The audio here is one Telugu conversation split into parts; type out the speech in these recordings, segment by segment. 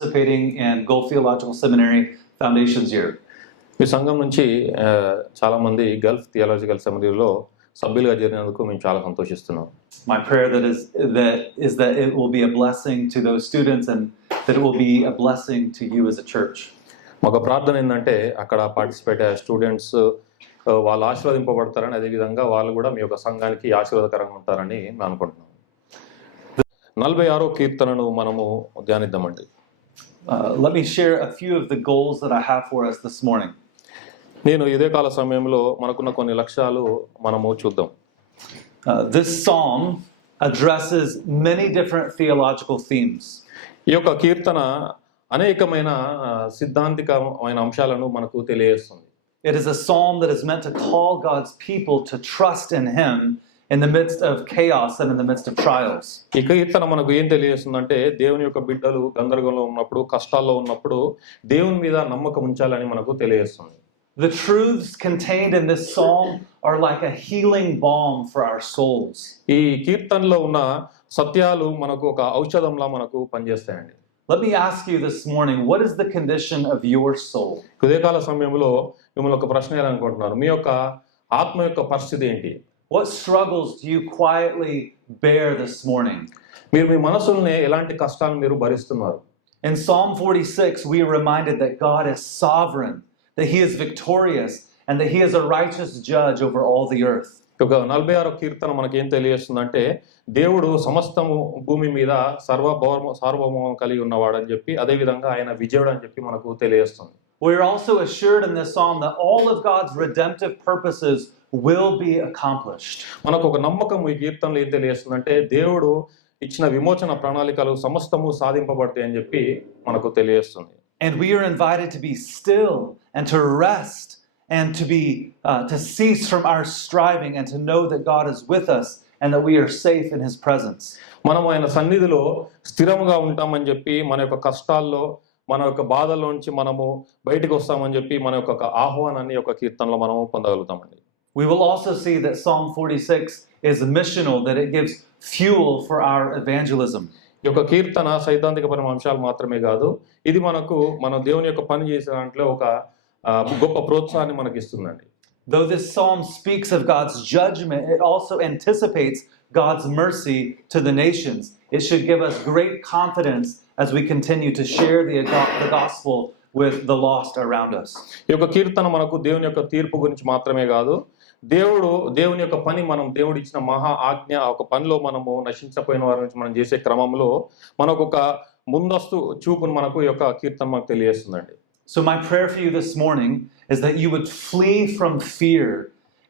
participating in Gulf Theological Seminary Foundations Year. ఈ సంఘం నుంచి చాలామంది గల్ఫ్ థియాలజికల్ సెమినరీలో సభ్యులుగా చేరినందుకు మేము చాలా సంతోషిస్తున్నాం. My prayer is that it will be a blessing to those students and that it will be a blessing to you as a church. మాకు ప్రార్థన ఏంటంటే అక్కడ పార్టిసిపేట్ అయ్యే స్టూడెంట్స్ వాళ్ళు ఆశీర్వదింపబడతారని, అదేవిధంగా వాళ్ళు కూడా మీ యొక్క సంఘానికి ఆశీర్వాదకరంగా ఉంటారని మేము అనుకుంటున్నాం. 46వ కీర్తనను మనము ధ్యానిద్దామండి. Let me share a few of the goals that I have for us this morning. నేను ఇదే కాల సమయంలో మనకున్న కొన్ని లక్ష్యాలు మనము చూద్దాం. This psalm addresses many different theological themes. ఈ యొక్క కీర్తన అనేకమైన సిద్ధాంతికమైన అంశాలను మనకు తెలియజేస్తుంది. It is a psalm that is meant to call God's people to trust in Him in the midst of chaos and in the midst of trials. ఈ కీర్తన మనకు ఏం తెలియజేస్తుందంటే దేవుని యొక్క బిడ్డలు గందరగోళంలో ఉన్నప్పుడు, కష్టాల్లో ఉన్నప్పుడు దేవుని మీద నమ్మకం ఉంచాలని మనకు తెలియజేస్తుంది. The truths contained in this psalm are like a healing balm for our souls. ఈ కీర్తనలో ఉన్న సత్యాలు మనకు ఒక ఔషధంలా మనకు పనిచేస్తాయండి. Let me ask you this morning, what is the condition of your soul? ఉదయకాల సమయంలో మిమ్మల్ని ఒక ప్రశ్న వేయాలనుకుంటున్నాను. మీ యొక్క ఆత్మ యొక్క పరిస్థితి ఏంటి? What struggles do you quietly bear this morning? మీరు మీ మనసుల్ని ఎలాంటి కష్టాలు మీరు భరిస్తున్నారు? In Psalm 46, we are reminded that God is sovereign, that He is victorious, and that He is a righteous judge over all the earth. ఒక 46వ కీర్తన మనకేం తెలియజేస్తుందంటే దేవుడు సమస్తము భూమి మీద సార్వభౌమం కలిగి ఉన్నవాడు అని చెప్పి, అదేవిధంగా ఆయన విజయుడు అని చెప్పి మనకు తెలియజేస్తుంది. We're also assured in this psalm that all of God's redemptive purposes will be accomplished. మనకు ఒక నమ్మకం ఈ కీర్తనలో ఏం తెలియజేస్తుందంటే దేవుడు ఇచ్చిన విమోచన ప్రణాళికలు సమస్తము సాధింపబడతాయి అని చెప్పి మనకు తెలియజేస్తుంది. And we are invited to be still and to rest and to cease from our striving and to know that God is with us and that we are safe in His presence. మనం ఆయన సన్నిధిలో స్థిరంగా ఉంటామని చెప్పి, మన యొక్క కష్టాల్లో, మన యొక్క బాధల నుంచి మనము బయటకు వస్తామని చెప్పి మన యొక్క ఆహ్వానాన్ని యొక్క కీర్తనలో మనము పొందగలుగుతామండి. We will also see that Psalm 46 is missional, that it gives fuel for our evangelism. ఈ యొక్క కీర్తన సైద్ధాంతికపరమైన అంశాలు మాత్రమే కాదు, ఇది మన దేవుని యొక్క పని చేసే దాంట్లో ఒక గొప్ప ప్రోత్సాహాన్ని మనకి ఇస్తుందండి. Though this psalm speaks of God's judgment, it also anticipates God's mercy to the nations. It should give us great confidence as we continue to share the gospel with the lost around us. ఈ యొక్క కీర్తన మనకు దేవుని యొక్క తీర్పు గురించి మాత్రమే కాదు, దేవుని యొక్క పని, దేవుడు ఇచ్చిన మహా ఆజ్ఞ ఒక పనిలో మనము నశించపోయిన వారి నుంచి మనం చేసే క్రమంలో మనకు ఒక ముందస్తు చూపును మనకు ఈ యొక్క కీర్తన మనకు తెలియజేస్తుందండి. So my prayer for you this morning is that you would flee from fear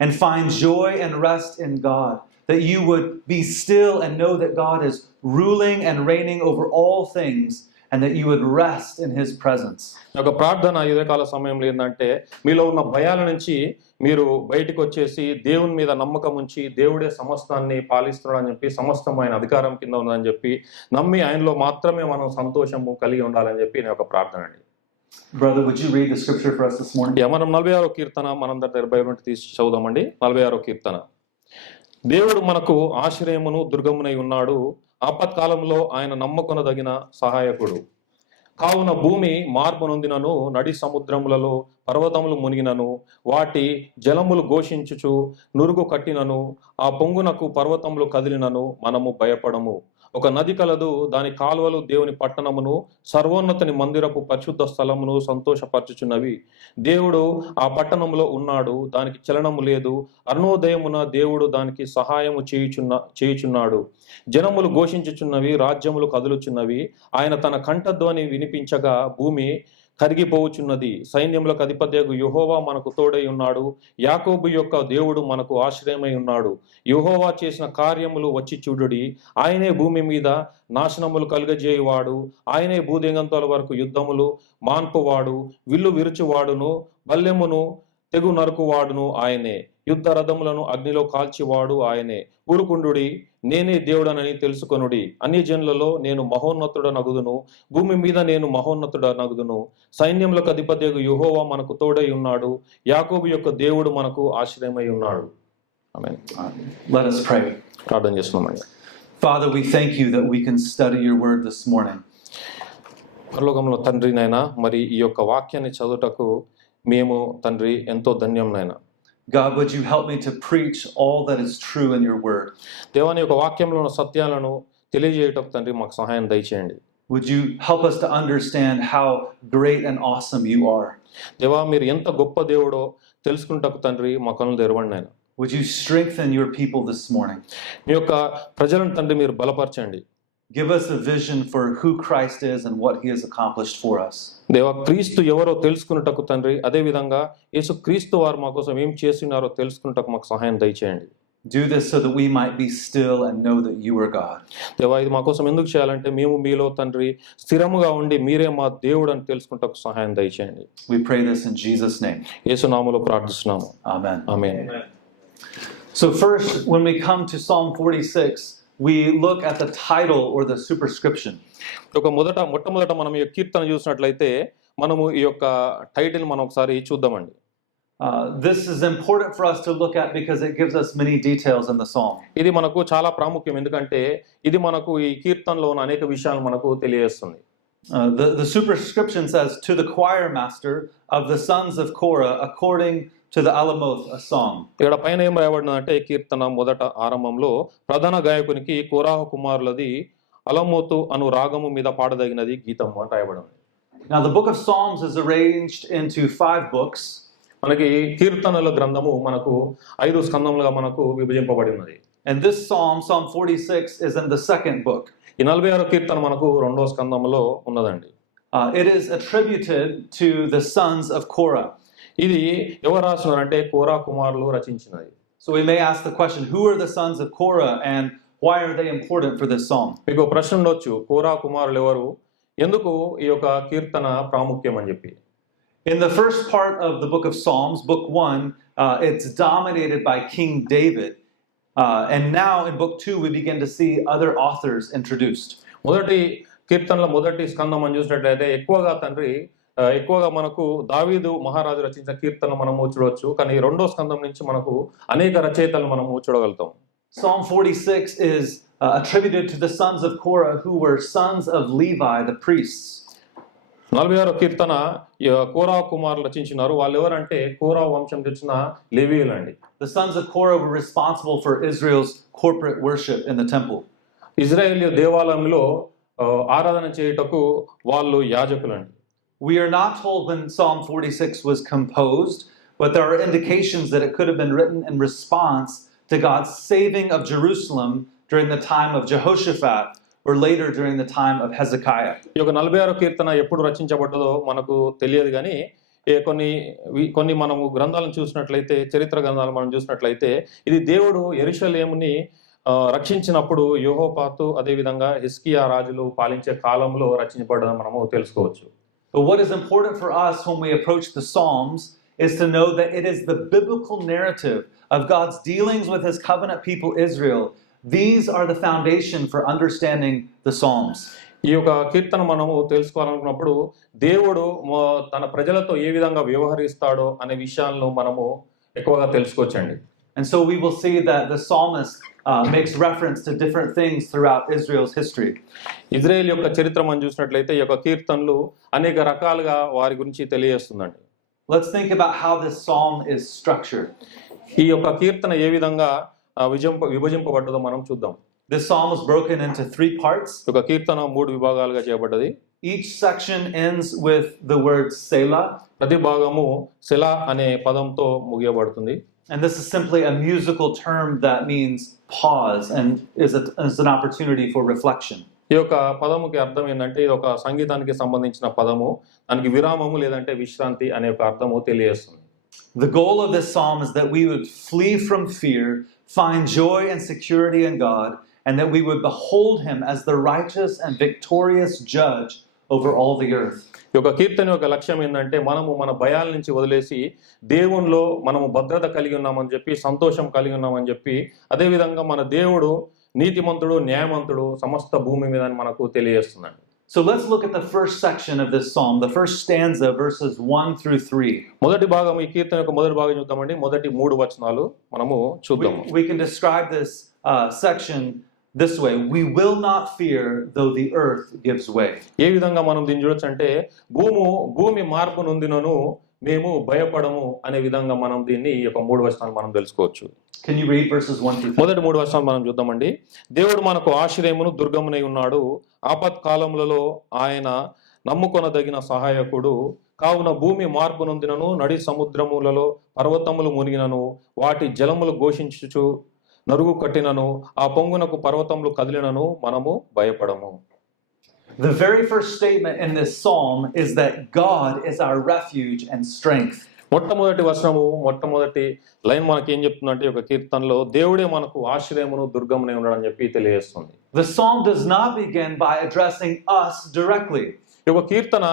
and find joy and rest in God, that you would be still and know that God is ruling and reigning over all things, and that you would rest in His presence. ఒక ప్రార్థన ఇదే కాల సమయంలో ఏంటంటే మీలో ఉన్న భయాల నుంచి మీరు బయటకు వచ్చేసి దేవుని మీద నమ్మకం ఉంచి దేవుడే సమస్తాన్ని పాలిస్తున్నాడని చెప్పి, సమస్తమైన అధికారం కింద ఉందని చెప్పి నమ్మి ఆయనలో మాత్రమే మనం సంతోషము కలిగి ఉండాలని చెప్పి నేను ఒక ప్రార్థన అండి. Brother, would you read the scripture for us this morning? మనం 46వ కీర్తన మనందరి దగ్గర నుండి తీసి చదువుదామండి. 46వ కీర్తన. దేవుడు మనకు ఆశ్రయమును దుర్గమునై ఉన్నాడు, ఆపత్కాలంలో ఆయన నమ్మకొనదగిన సహాయకుడు. కావున భూమి మార్పు నొందినను, నడి సముద్రములలో పర్వతములు మునిగినను, వాటి జలములు ఘోషించుచు నురుగు కట్టినను, ఆ పొంగునకు పర్వతములు కదిలినను మనము భయపడము. ఒక నది కలదు, దాని కాలువలు దేవుని పట్టణమును, సర్వోన్నతని మందిరపు పరిశుద్ధ స్థలమును సంతోషపరచుచున్నవి. దేవుడు ఆ పట్టణంలో ఉన్నాడు, దానికి చలనము లేదు. అరుణోదయమున దేవుడు దానికి సహాయము చేయుచున్నాడు. జనములు ఘోషించుచున్నవి, రాజ్యములు కదులుచున్నవి. ఆయన తన కంఠధ్వని వినిపించగా భూమి కరిగిపోవుచున్నది. సైన్యములకు అధిపత్యగు యెహోవా మనకు తోడై ఉన్నాడు. యాకోబు యొక్క దేవుడు మనకు ఆశ్రయమై ఉన్నాడు. యెహోవా చేసిన కార్యములు వచ్చి చూడుడి. ఆయనే భూమి మీద నాశనములు కలుగజేయువాడు. ఆయనే భూదిగంతాల వరకు యుద్ధములు మాన్పువాడు. విల్లు విరుచువాడును, బల్లెమును తెగు నరుకువాడును ఆయనే. యుద్ధ రథములను అగ్నిలో కాల్చివాడు ఆయనే. ఊరుకుండుడి, నేనే దేవుడనని తెలుసుకొనుడి. అన్ని జనులలో నేను మహోన్నతుడనగుదును, భూమి మీద నేను మహోన్నతుడనగుదును. సైన్యములకు అధిపత్యగు యెహోవా మనకు తోడై ఉన్నాడు. యాకోబు యొక్క దేవుడు మనకు ఆశ్రయమై ఉన్నాడు. ఆమేన్. Let us pray. ప్రార్థన చేస్తున్నామండి. Father, we thank you that we can study your word this morning. పరలోకంలో తండ్రి నాయనా, మరి ఈ యొక్క వాక్యాన్ని చదువుటకు మేము తండ్రి ఎంతో ధన్యం నాయనా. God, would you help me to preach all that is true in your word? దేవాని యొక్క వాక్యంలో ఉన్న సత్యాలను తెలియజేయటకు తండ్రి మాకు సహాయం దయచేయండి. Would you help us to understand how great and awesome you are? దేవా, మీరు ఎంత గొప్ప దేవుడో తెలుసుకుంటకు తండ్రి మా కనులు తెరవండి నాయన. Would you strengthen your people this morning? మీ యొక్క ప్రజలను తండ్రి మీరు బలపరచండి. Give us a vision for who Christ is and what he has accomplished for us. దేవా, క్రీస్తు ఎవరో తెలుసుకున్నటకు తండ్రి, అదే విధంగా యేసు క్రీస్తు వారు మా కోసం ఏం చేస్తున్నారో తెలుసుకున్నటకు మాకు సహాయం దయచేయండి. Do this so that we might be still and know that you are God. దేవా, ఇది మా కోసం ఎందుకు చేయాలంటే మేము మీలో తండ్రి స్థిరముగా ఉండి మీరే మా దేవుడు అని తెలుసుకుంటకు సహాయం దయచేయండి. We pray this in Jesus' name. యేసు నామములో ప్రార్థిస్తున్నాము. Amen. Amen. So first, when we come to Psalm 46, we look at the title or the superscription. మొట్టమొదట మనం ఈ కీర్తన చూసినట్లయితే మనము ఈ యొక్క టైటిల్ మనం ఒకసారి చూద్దామండి. This is important for us to look at because it gives us many details in the psalm. ఇది మనకు చాలా ప్రాముఖ్యం, ఎందుకంటే ఇది మనకు ఈ కీర్తనలో ఉన్న అనేక విషయాలు మనకు తెలియజేస్తుంది. The superscription says, to the choir master of the sons of Korah, according to the Alamoth, a song. ఇక్కడ పైన ఏం రాయబడినదంటే కీర్తన మొదట ఆరంభంలో ప్రధాన గాయకునికి కోరాహు కుమారులది అలమోతు అను రాగము మీద పాడదగినది గీతము అని రాయబడింది. Now the book of Psalms is arranged into 5 books. మనకి కీర్తనల గ్రంథము మనకు 5 స్కందములుగా మనకు విభజింపబడి ఉన్నది. And this psalm, Psalm 46, is in the second book. ఈ 46వ కీర్తన మనకు 2వ స్కందములో ఉన్నదండి. It is attributed to the sons of Korah. ఇది ఎవరు రాస్తున్నారంటే కోరా కుమారులు రచించినది. So we may ask the question, who are the sons of Korah and why are they important for this psalm? మీకు ప్రశ్న ఉండొచ్చు, కోరా కుమారులు ఎవరు, ఎందుకు ఈ యొక్క కీర్తన ప్రాముఖ్యం అని చెప్పి. In the first part of the book of Psalms, book 1, it's dominated by King David. And now in book 2, we begin to see other authors introduced. మొదటి కీర్తనల మొదటి స్కందం అని చూసినట్లయితే ఎక్కువగా మనకు దావీదు మహారాజు రచించిన కీర్తనలు మనము చూడవచ్చు, కానీ 2వ స్కందం నుంచి మనకు అనేక రచయితలు మనము చూడగలుగుతాం. Psalm 46 is attributed to the sons of Korah, who were sons of Levi, the priests. 46వ కీర్తన కోరా కుమారులు రచించినారు. వాళ్ళు ఎవరంటే కోరా వంశం తెచ్చిన లేవీయులు అండి. The sons of Korah were responsible for Israel's corporate worship in the temple. Israel దేవాలయంలో ఆరాధన చేయుటకు వాళ్ళు యాజకులండి. We are not told when Psalm 46 was composed, but there are indications that it could have been written in response to God's saving of Jerusalem during the time of Jehoshaphat or later during the time of Hezekiah. ఈ యొక్క 46వ కీర్తన ఎప్పుడు రచించబడ్డదో మనకు తెలియదు, కానీ కొన్ని మనము గ్రంథాలను చూసినట్లయితే, చరిత్ర గ్రంథాలు మనం చూసినట్లయితే, ఇది దేవుడు యెరూషలేముని రక్షించినప్పుడు యెహోషాపాతు అదేవిధంగా హిజ్కియా రాజులు పాలించే కాలంలో రచించబడ్డదని మనము తెలుసుకోవచ్చు. But what is important for us when we approach the Psalms is to know that it is the biblical narrative of God's dealings with his covenant people Israel. These are the foundation for understanding the Psalms. ఈ యొక్క కీర్తన మనము తెలుసుకోవాలనుకున్నప్పుడు దేవుడు తన ప్రజలతో ఏ విధంగా వ్యవహరిస్తాడో అనే విషయాలను మనము ఎక్కువగా తెలుసుకోవచ్చండి. And so we will see that the psalmist makes reference to different things throughout Israel's history. Israel యొక్క చరిత్ర మనం చూసినట్లయితే ఈ యొక్క కీర్తనలు అనేక రకాలుగా వారి గురించి తెలియజేస్తుందండి. Let's think about how this psalm is structured. ఈ యొక్క కీర్తన ఏ విధంగా విభజింపబడ్డదో మనం చూద్దాం. This psalm is broken into 3 parts. ఒక కీర్తన 3 విభాగాలుగా చేయబడ్డది. Each section ends with the word Selah. ప్రతి భాగము సెలా అనే పదంతో ముగియబడుతుంది. And this is simply a musical term that means pause and is an opportunity for reflection. ఈ యొక్క పదముకి అర్థం ఏంటంటే ఇది ఒక సంగీతానికి సంబంధించిన పదము, దానికి విరామము లేదంటే విశ్రాంతి అనే ఒక అర్థము తెలియజేస్తుంది. The goal of this psalm is that we would flee from fear, find joy and security in God, and that we would behold him as the righteous and victorious judge over all the earth. ఈ యొక్క కీర్తన యొక్క లక్ష్యం ఏంటంటే మనము మన భయాల నుంచి వదిలేసి దేవునిలో మనము భద్రత కలిగి ఉన్నామని చెప్పి, సంతోషం కలిగి ఉన్నామని చెప్పి, అదేవిధంగా మన దేవుడు నీతిమంతుడు, న్యాయవంతుడు సమస్త భూమి మీద మనకు తెలియజేస్తున్నాడు. So let's look at the first section of this psalm, the first stanza, verses 1 through 3. మొదటి భాగం, ఈ కీర్తన యొక్క మొదటి భాగం చూద్దామండి. మొదటి 3 వచనాలు మనము చూద్దాము. We can describe this section this way: we will not fear though the earth gives way. ఏ విధంగా మనం దీన్ని చూడొచ్చు అంటే భూమి మార్పు నొందినను మేము భయపడము అనే విధంగా మనం దీన్ని ఈ యొక్క 3 వచనాలు మనం తెలుసుకోవచ్చు. Can you read verses 1 through 3? మొదటి 3 వచనాలు మనం చూద్దామండి. దేవుడు మనకు ఆశ్రయమును దుర్గమునై ఉన్నాడు, ఆపత్కాలములలో ఆయన నమ్ముకొనదగిన సహాయకుడు. కావున భూమి మార్పు నొందినను, నడి సముద్రములలో పర్వతములు మునిగినను, వాటి జలములు ఘోషించుచు నరుగు కట్టినను, ఆ పొంగునకు పర్వతములు కదిలినను మనము భయపడము. The very first statement in this psalm is that God is our refuge and strength. మొట్టమొదటి వచనము, మొట్టమొదటి లైన్ మనకి ఏం చెప్తుందంటే ఒక కీర్తనలో దేవుడే మనకు ఆశ్రయమును దుర్గమునై ఉన్నాడని చెప్పి తెలియజేస్తుంది. The psalm does not begin by addressing us directly. ఈ యొక్క కీర్తన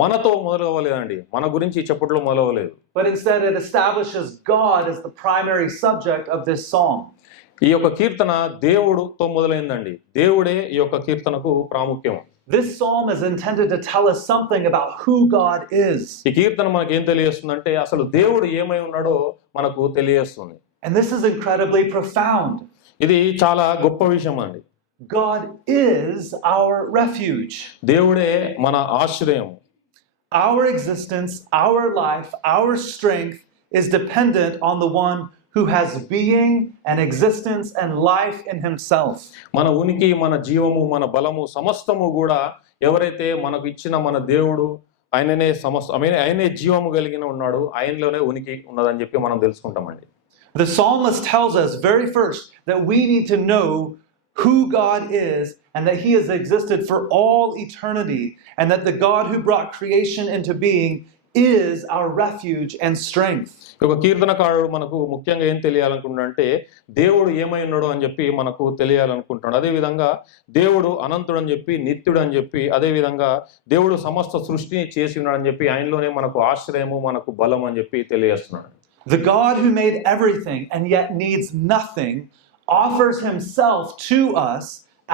మనతో మొదలవ్వలేదండి, మన గురించి చెప్పట్లో మొదలవ్వలేదు. But instead it establishes God as the primary subject of this psalm. ఈ యొక్క కీర్తన దేవుడుతో మొదలైందండి. దేవుడే ఈ యొక్క కీర్తనకు ప్రాముఖ్యం. This psalm is intended to tell us something about who God is. ఈ కీర్తన మనకి ఏం తెలియజేస్తుందంటే అసలు దేవుడు ఏమై ఉన్నాడో మనకు తెలియజేస్తుంది. And this is incredibly profound. ఇది చాలా గొప్ప విషయం అండి. God is our refuge. దేవుడే మన ఆశ్రయం. Our existence, our life, our strength is dependent on the one who has being and existence and life in himself. మన ఉనికి, మన జీవము, మన బలము సమస్తము కూడా ఎవరైతే మనకు ఇచ్చిన మన దేవుడు ఆయననే ఆయనే జీవము కలిగిన ఉన్నాడు, ఆయనలోనే ఉనికి ఉన్నదని చెప్పి మనం తెలుసుకుంటామండి. The psalmist tells us very first that we need to know who God is and that he has existed for all eternity, and that the God who brought creation into being is our refuge and strength. ఒక కీర్తనకారుడు మనకు ముఖ్యంగా ఏం తెలియాలనుకుంటున్నాడంటే దేవుడు ఏమై ఉన్నాడు అని చెప్పి మనకు తెలియాలనుకుంటున్నాడు. అదేవిధంగా దేవుడు అనంతుడు అని చెప్పి, నిత్యుడు అని చెప్పి, అదేవిధంగా దేవుడు సమస్త సృష్టిని చేసి ఉన్నాడు అని చెప్పి, ఆయనలోనే మనకు ఆశ్రయము, మనకు బలం అని చెప్పి తెలియజేస్తున్నాడు. The God who made everything and yet needs nothing offers himself to us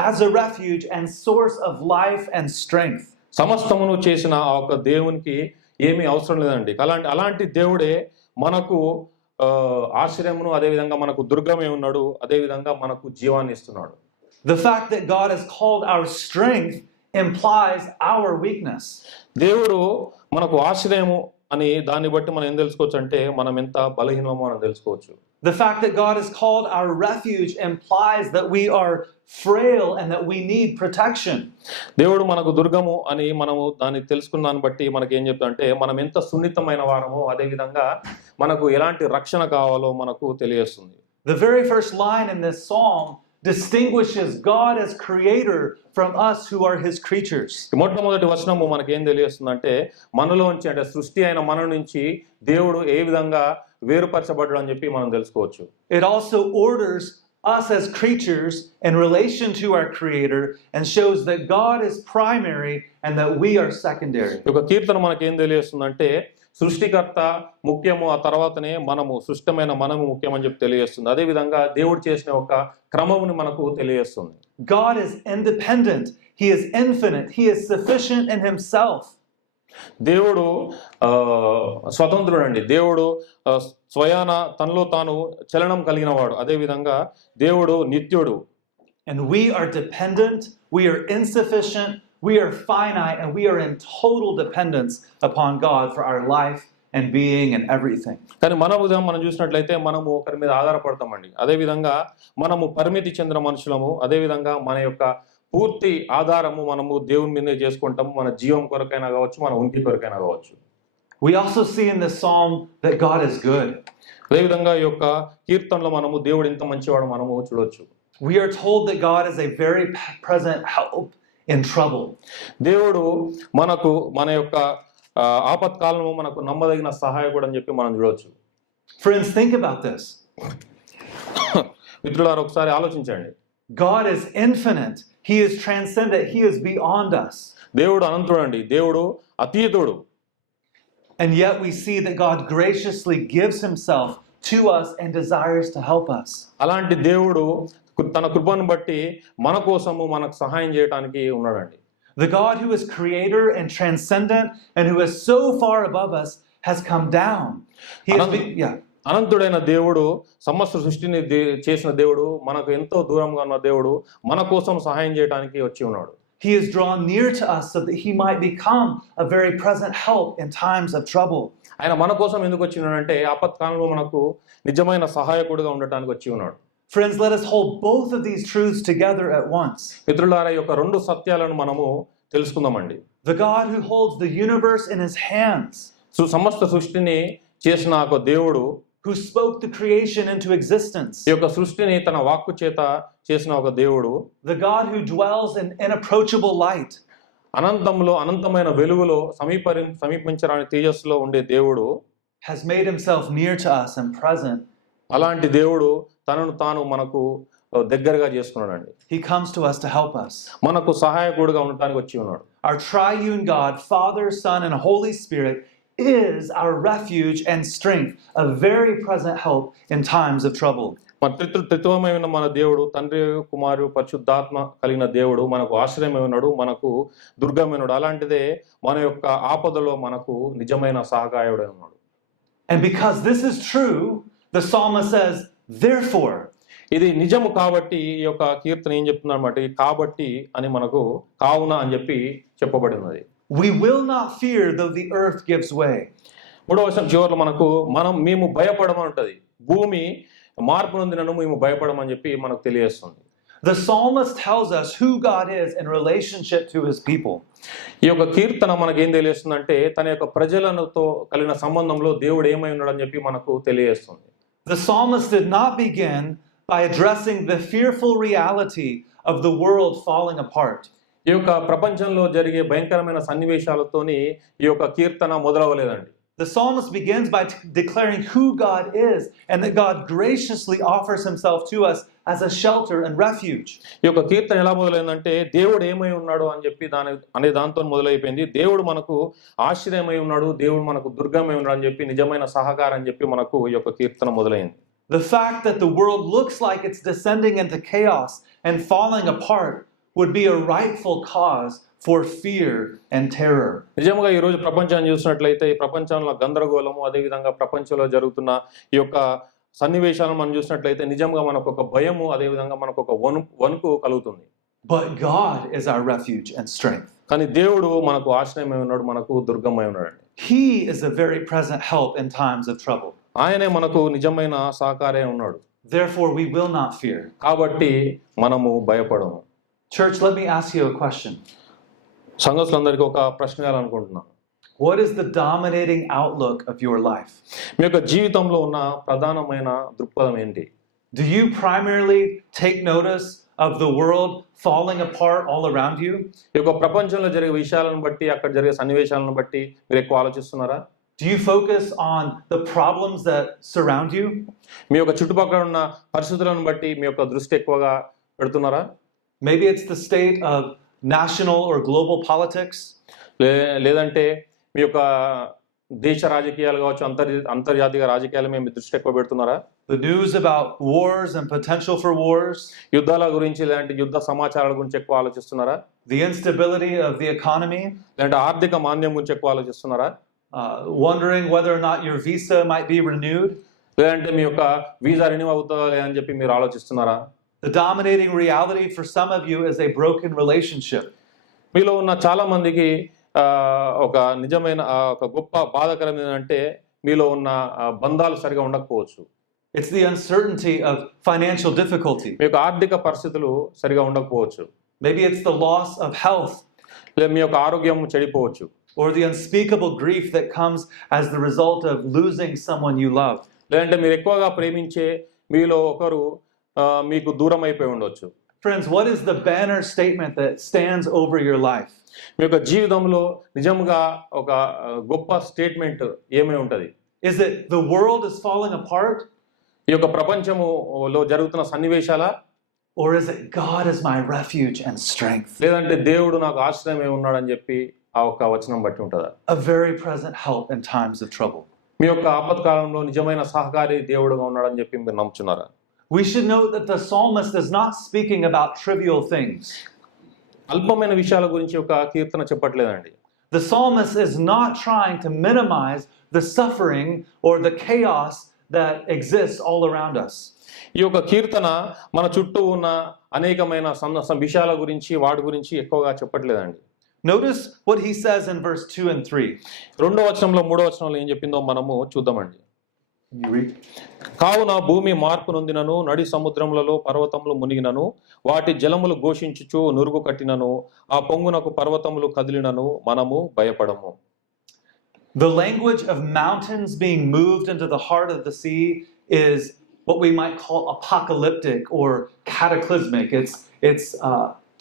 as a refuge and source of life and strength. సమస్తమును చేసిన ఆ ఒక దేవునికి ఏమీ అవసరం లేదండి. అలాంటి దేవుడే మనకు ఆశ్రయమును, అదేవిధంగా మనకు దుర్గమే ఉన్నాడు, అదేవిధంగా మనకు జీవాన్ని ఇస్తున్నాడు. The fact that God is called our strength implies our weakness. దేవుడు మనకు ఆశ్రయము అని దాన్ని బట్టి మనం ఏం తెలుసుకోవచ్చు అంటే మనం ఎంత బలహీనమో మనం తెలుసుకోవచ్చు. The fact that God is called our refuge implies that we are frail and that we need protection. దేవుడు మనకు దుర్గము అని మనము దాన్ని తెలుసుకున్న దాన్ని బట్టి మనకి ఏం చెప్తాంటే మనం ఎంత సున్నితమైన వారమో, అదే విధంగా మనకు ఎలాంటి రక్షణ కావాలో మనకు తెలియజేస్తుంది. The very first line in this psalm distinguishes God as creator from us who are his creatures. మొట్టమొదటి వచనము మనకి ఏం తెలియజేస్తుందంటే మనలోంచి, అంటే సృష్టి అయిన మన నుంచి దేవుడు ఏ విధంగా వేరుపరచబడ్డాడు అని చెప్పి మనం తెలుసుకోవచ్చు. It also orders us as creatures in relation to our creator and shows that God is primary and that we are secondary. ఒక కీర్తన మనకి ఏం తెలియజేస్తుందంటే సృష్టికర్త ముఖ్యము, ఆ తర్వాతనే సృష్టమైన మనము ముఖ్యమని చెప్పి తెలియజేస్తుంది. అదే విధంగా దేవుడు చేసిన ఒక క్రమముని మనకు తెలియజేస్తుంది. God is independent. He is infinite. He is sufficient in himself. దేవుడు స్వతంత్రుడు అండి. దేవుడు స్వయాన తనలో తాను చలనం కలిగిన వాడు. అదే విధంగా దేవుడు నిత్యుడు. And we are dependent, we are insufficient, we are finite, and we are in total dependence upon God for our life and being and everything. కానీ మనం చూసినట్లయితే మనము ఒకరి మీద ఆధారపడతామండి. అదే విధంగా మనము పరిమితి చెందిన మనుషులము. అదే విధంగా మన యొక్క పూర్తి ఆధారము మనము దేవుని మీదే చేసుకుంటాము. మన జీవం కొరకైనా కావచ్చు, మన ఉనికి కొరకైనా కావచ్చు. We also see in this psalm that God is good. అదే విధంగా ఈ యొక్క కీర్తనలో మనము దేవుడు ఎంత మంచివాడు మనము చూడొచ్చు. We are told that God is a very present help in trouble. దేవుడు మనకు మన యొక్క ఆపత్కాలంలో మనకు నమ్మదగిన సహాయకుడు అని చెప్పి మనం చూడొచ్చు. Friends, think about this. మిత్రులారా ఒకసారి ఆలోచించండి. God is infinite. He is transcendent. He is beyond us. దేవుడు అనంతుడు అండి. దేవుడు అతీతుడు. And yet we see that God graciously gives himself to us and desires to help us. అలాంటి దేవుడు తన కృపను బట్టి మన కోసము మనకు సహాయం చేయడానికి ఉన్నాడండి. The God who is creator and transcendent and who is so far above us has come down. అనంతుడైన దేవుడు, సమస్త సృష్టిని చేసిన దేవుడు, మనకు ఎంతో దూరంగా ఉన్న దేవుడు మన కోసం సహాయం చేయడానికి వచ్చి ఉన్నాడు. He is drawn near to us so that he might become a very present help in times of trouble. ఆయన మన కోసం ఎందుకు వచ్చి ఉన్నాడంటే ఆపత్కాలంలో మనకు నిజమైన సహాయకుడిగా ఉండటానికి వచ్చి ఉన్నాడు. Friends, let us hold both of these truths together at once. మిత్రులారా, ఈ యొక్క రెండు సత్యాలను మనము తెలుసుకుందామండి. The God who holds the universe in his hands, సమస్త సృష్టిని చేసిన ఒక దేవుడు, who spoke the creation into existence, ఈ యొక్క సృష్టిని తన వాక్కు చేత చేసిన ఒక దేవుడు, the God who dwells in inapproachable light, అనంతమైన వెలుగులో సమీపించరాని తేజస్సులో ఉండే దేవుడు, has made himself near to us and present. అలాంటి దేవుడు తనను తాను మనకు దగ్గరగా చేసుకున్నాడండి. He comes to us to help us. మనకు సహాయకుడిగా ఉండటానికి వచ్చి ఉన్నాడు. Our triune God, Father, Son, and Holy Spirit is our refuge and strength, a very present help in times of trouble. మన త్రిత్వమైన మన దేవుడు, తండ్రి, కుమారుడు, పరిశుద్ధాత్మ కలిగిన దేవుడు మనకు ఆశ్రయమై ఉన్నాడు, మనకు దుర్గమైనడు. అలాంటిదే మన యొక్క ఆపదలో మనకు నిజమైన సహాయకుడై ఉన్నాడు. And because this is true, the psalmist says, therefore. ఇది నిజము కాబట్టి ఈ యొక్క కీర్తన ఏం చెప్తున్నారు అన్నమాట, కాబట్టి అని మనకు కావున అని చెప్పి చెప్పబడినది. We will not fear though the earth gives way. మూడవ వచనం చివరిలో మేము భయపడమని ఉంటది. భూమి మార్పు నొందినను మేము భయపడమని చెప్పి మనకు తెలియజేస్తుంది. The psalmist tells us who God is in relationship to his people. ఈ యొక్క కీర్తన మనకి ఏం తెలియజేస్తుందంటే తన యొక్క ప్రజలతో కలిగిన సంబంధంలో దేవుడు ఏమై ఉన్నాడని చెప్పి మనకు తెలియజేస్తుంది. The psalmist did not begin by addressing the fearful reality of the world falling apart. ఈ యొక్క ప్రపంచంలో జరిగే భయంకరమైన సన్నివేశాలతోని ఈ యొక్క కీర్తన మొదలవలేదండి. The psalmist begins by declaring who God is and that God graciously offers himself to us as a shelter and refuge. ఈ యొక్క కీర్తన ఎలా మొదలైందంటే దేవుడు ఏమై ఉన్నాడు అని చెప్పి దాంతో మొదలైపోయింది. దేవుడు మనకు ఆశ్రయమై ఉన్నాడు, దేవుడు మనకు దుర్గమై ఉన్నాడు అని చెప్పి నిజమైన సహకారం అని చెప్పి మనకు ఈ యొక్క కీర్తన మొదలైంది. The fact that the world looks like it's descending into chaos and falling apart would be a rightful cause for fear and terror. నిజంగా ఈ రోజు ప్రపంచాన్ని చూసినట్లయితే ఈ ప్రపంచంలో గందరగోళము, అదేవిధంగా ప్రపంచంలో జరుగుతున్న ఈ యొక్క సన్నివేశాలను మనం చూసినట్లయితే నిజంగా మనకు ఒక భయము, అదేవిధంగా మనకు ఒక వణుకు కలుగుతుంది. But God is our refuge and strength. కానీ దేవుడు మనకు ఆశ్రయమై ఉన్నాడు, మనకు దుర్గమై ఉన్నాడు. He is a very present help in times of trouble. ఆయనే మనకు నిజమైన సహకారే ఉన్నాడు. Therefore we will not fear. కాబట్టి మనము భయపడము. Church, let me ask you a question. సంఘస్థులందరికీ ఒక ప్రశ్న వేయాలనుకుంటున్నాను. What is the dominating outlook of your life? మీ యొక్క జీవితంలో ఉన్న ప్రధానమైన దృక్పథం ఏంటి? Do you primarily take notice of the world falling apart all around you? ఈ యొక్క ప్రపంచంలో జరిగే విషయాలను బట్టి, అక్కడ జరిగే సన్నివేశాలను బట్టి మీరు ఎక్కువ ఆలోచిస్తున్నారా? Do you focus on the problems that surround you? మీ యొక్క చుట్టుపక్కల ఉన్న పరిస్థితులను బట్టి మీ యొక్క దృష్టి ఎక్కువగా పెడుతున్నారా? Maybe it's the state of national or global politics. లేదంటే మీ యొక్క దేశ రాజకీయాలు కావచ్చు, అంతర్జాతీయ రాజకీయాల మీద మీ దృష్టి ఎక్కువ పెడుతున్నారా? The news about wars and potential for wars. యుద్ధాల గురించి, లేదంటే యుద్ధ సమాచారాల గురించి ఎక్కువ ఆలోచిస్తున్నారా? The instability of the economy. లేదంటే ఆర్థిక మాంద్యం గురించి ఎక్కువ ఆలోచిస్తున్నారా? Wondering whether or not your visa might be renewed. లేదంటే మీ యొక్క వీసా రెన్యూ అవుతుందా లేదని చెప్పి మీరు ఆలోచిస్తున్నారా? The dominating reality for some of you is a broken relationship. మీలో ఉన్న చాలా మందికి ఒక నిజమైన ఒక గొప్ప బాధాకరం ఏంటంటే మీలో ఉన్న బంధాలు సరిగా ఉండకపోవచ్చు. It's the uncertainty of financial difficulty. మీ యొక్క ఆర్థిక పరిస్థితులు సరిగా ఉండకపోవచ్చు. Maybe it's the loss of health. లేదా మీ యొక్క ఆరోగ్యం చెడిపోవచ్చు. Or the unspeakable grief that comes as the result of losing someone you love. లేదంటే మీరు ఎక్కువగా ప్రేమించే మీలో ఒకరు మీకు దూరం అయిపోయి ఉండొచ్చు. Friends, what is the banner statement that stands over your life? మీ యొక్క జీవితంలో నిజంగా ఒక గొప్ప స్టేట్మెంట్ ఏమై ఉంటది? Is it the world is falling apart? ఈ యొక్క ప్రపంచములో జరుగుతున్న సన్నివేశాలా? Or is it God is my refuge and strength? లేదంటే దేవుడు నాకు ఆశ్రయమై ఉన్నాడని చెప్పి ఆ ఒక్క వచనం బట్టి ఉంటుందా? A very present help in times of trouble. మీ యొక్క ఆపత్కాలంలో నిజమైన సహకారి దేవుడుగా ఉన్నాడని చెప్పి మీరు నమ్ముచున్నారా? We should note that the psalmist is not speaking about trivial things. అల్పమైన విషయాల గురించి ఒక కీర్తన చెప్పట్లేదండి. The psalmist is not trying to minimize the suffering or the chaos that exists all around us. ఈ యొక్క కీర్తన మన చుట్టూ ఉన్న అనేకమైన విషయాల గురించి వాటి గురించి ఎక్కువగా చెప్పట్లేదండి. Notice what he says in verse 2 and 3. రెండో వచనంలో మూడో వచనంలో ఏం చెప్పిందో మనము చూద్దామండి. You read. కావున భూమి మార్పు నొందినను, నడి సముద్రములలో పర్వతములు మునిగినను, వాటి జలములు ఘోషించుచు నురుగు కట్టినను, ఆ పొంగునకు పర్వతములు కదిలినను మనము భయపడము. The language of mountains being moved into the heart of the sea is what we might call apocalyptic or cataclysmic. It's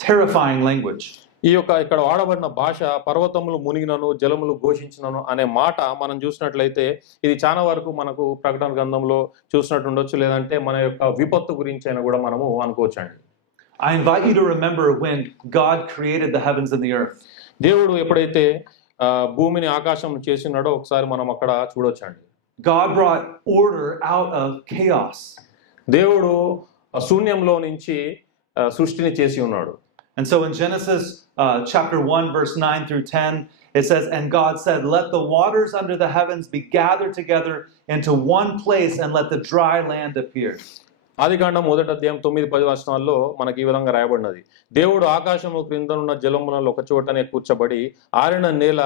terrifying language. ఈ యొక్క ఇక్కడ వాడబడిన భాష పర్వతములు మునిగినను జలములు ఘోషించినను అనే మాట మనం చూసినట్లయితే ఇది చాలా వరకు మనకు ప్రకటన గ్రంథంలో చూసినట్టు ఉండొచ్చు, లేదంటే మన యొక్క విపత్తు గురించి అయినా కూడా మనము అనుకోవచ్చండి. I invite you to remember when God created the heavens and the earth. దేవుడు ఎప్పుడైతే భూమిని ఆకాశం చేసినాడో ఒకసారి మనం అక్కడ చూడొచ్చండి. God brought order out of chaos. దేవుడు శూన్యంలో నుంచి సృష్టిని చేసి ఉన్నాడు. And so in Genesis chapter 1 verse 9 through 10 it says, and God said, let the waters under the heavens be gathered together into one place and let the dry land appear. ఆదికాండం 1:9-10 వచనాల్లో మనకి ఈ విధంగా రాయబడినది. దేవుడు ఆకాశము క్రిందనున్న జలములలో ఒక చోటనే కూర్చబడి ఆరిన నేల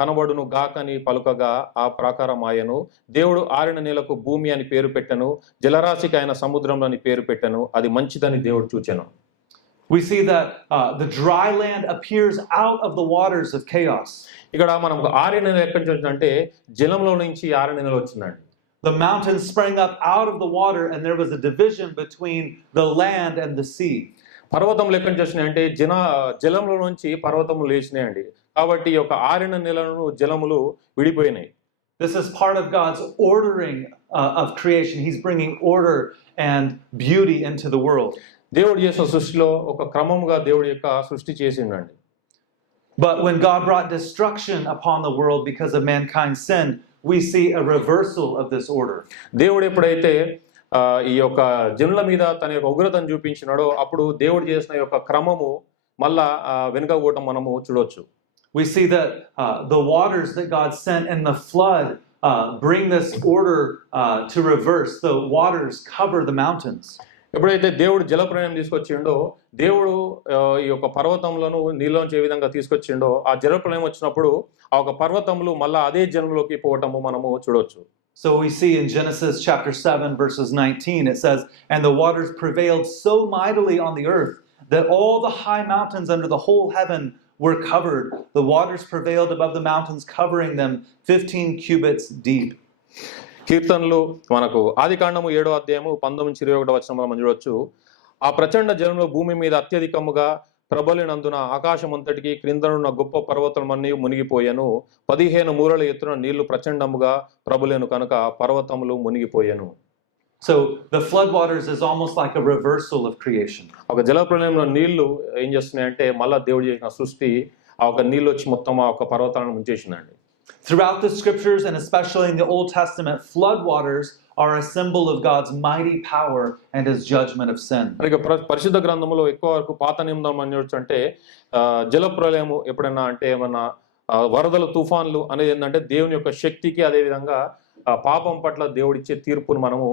కనబడును గాకని పలుకగా ఆ ప్రాకారం ఆయను. దేవుడు ఆరిన నేలకు భూమి అని పేరు పెట్టెను, జలరాశికి ఆయన సముద్రంలో అని పేరు పెట్టెను, అది మంచిదని దేవుడు చూచెను. We see that the dry land appears out of the waters of chaos. ఇక్కడ మనం ఆరిన నేల ఎక్కడి నుంచి వచ్చిందంటే జలంలో నుంచి ఆరిన నేల వచ్చిందండి. The mountains sprang up out of the water and there was a division between the land and the sea. పర్వతములు ఎక్కడి నుంచి వచ్చినాయంటే జలంలో నుంచి పర్వతములు లేచినాయండి. కాబట్టి ఈ యొక్క ఆరిన నేలను జలములు విడిపోయినాయి. This is part of God's ordering of creation. He's bringing order and beauty into the world. దేవుడు చేసిన సృష్టిలో ఒక క్రమంగా దేవుడి యొక్క సృష్టి చేసిండండి. But when God brought destruction upon the world because of mankind's sin, we see a reversal of this order. దేవుడు ఎప్పుడైతే ఈ యొక్క జనుల మీద తన యొక్క ఉగ్రతను చూపించినాడో అప్పుడు దేవుడు చేసిన యొక్క క్రమము మళ్ళా వెనుకగోవటం మనము చూడొచ్చు. We see that the waters that God sent in the flood bring this order to reverse. The waters cover the mountains. ఎప్పుడైతే దేవుడు జలప్రళయం తీసుకొచ్చిండో, దేవుడు ఈ యొక్క పర్వతంలోను నీళ్ళలోంచి ఏ విధంగా తీసుకొచ్చిండో ఆ జలప్రళయం వచ్చినప్పుడు ఆ ఒక పర్వతములు మళ్ళా అదే జలంలోకి పోవటము మనము చూడొచ్చు. So we see in Genesis chapter 7 verses 19 it says, and the waters prevailed so mightily on the earth that all the high mountains under the whole heaven were covered. The waters prevailed above the mountains, covering them 15 cubits deep. కీర్తనలు మనకు ఆదికాండము 7:19-21 వచనంలో మనం చూడొచ్చు. ఆ ప్రచండ జలంలో భూమి మీద అత్యధికముగా ప్రబలినందున ఆకాశమంతటికి క్రిందనున్న గొప్ప పర్వతములన్నీ మునిగిపోయాను, 15 మూరల ఎత్తున నీళ్లు ప్రచండముగా ప్రబలేను కనుక పర్వతములు మునిగిపోయాను. So the flood waters is almost like a reversal of creation. ఒక జలప్రళయంలో నీళ్లు ఏం చేస్తున్నాయంటే మళ్ళా దేవుడు చేసిన సృష్టి ఆ ఒక నీళ్ళు వచ్చి మొత్తం ఆ ఒక పర్వతాలను ముంచేసిందండి. Throughout the scriptures and especially in the Old Testament, flood waters are a symbol of God's mighty power and his judgment of sin. ఇక పరిశుద్ధ గ్రంథంలో ఎక్కువ వరకు పాత నిబంధన అని చూడొచ్చు అంటే జలప్రళయము ఎప్పుడైనా అంటే ఏమన్నా వరదలు తుఫాన్లు అనేది ఏంటంటే దేవుని యొక్క శక్తికి అదే విధంగా పాపం పట్ల దేవుడిచ్చే తీర్పును మనము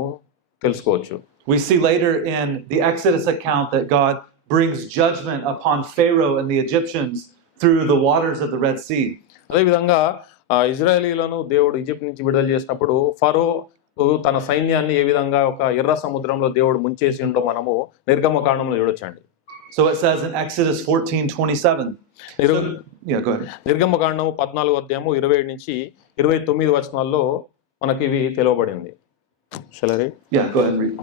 తెలుసుకోవచ్చు. We see later in the Exodus account that God brings judgment upon Pharaoh and the Egyptians through the waters of the Red Sea. అదే విధంగా ఇజ్రాయేలీలను దేవుడు ఈజిప్ట్ నుంచి విడుదల చేసినప్పుడు ఫరో తన సైన్యాన్ని ఏ విధంగా ఒక ఎర్ర సముద్రంలో దేవుడు ముంచేసి ఉండో మనము నిర్గమకాండంలో చూడొచ్చండి. So it says in Exodus 14:27. Yeah, go ahead. నిర్గమకాండము 14:27-29 వచనాల్లో మనకి ఇవి తెలువబడింది. Shall I read? Yeah, go ahead and read.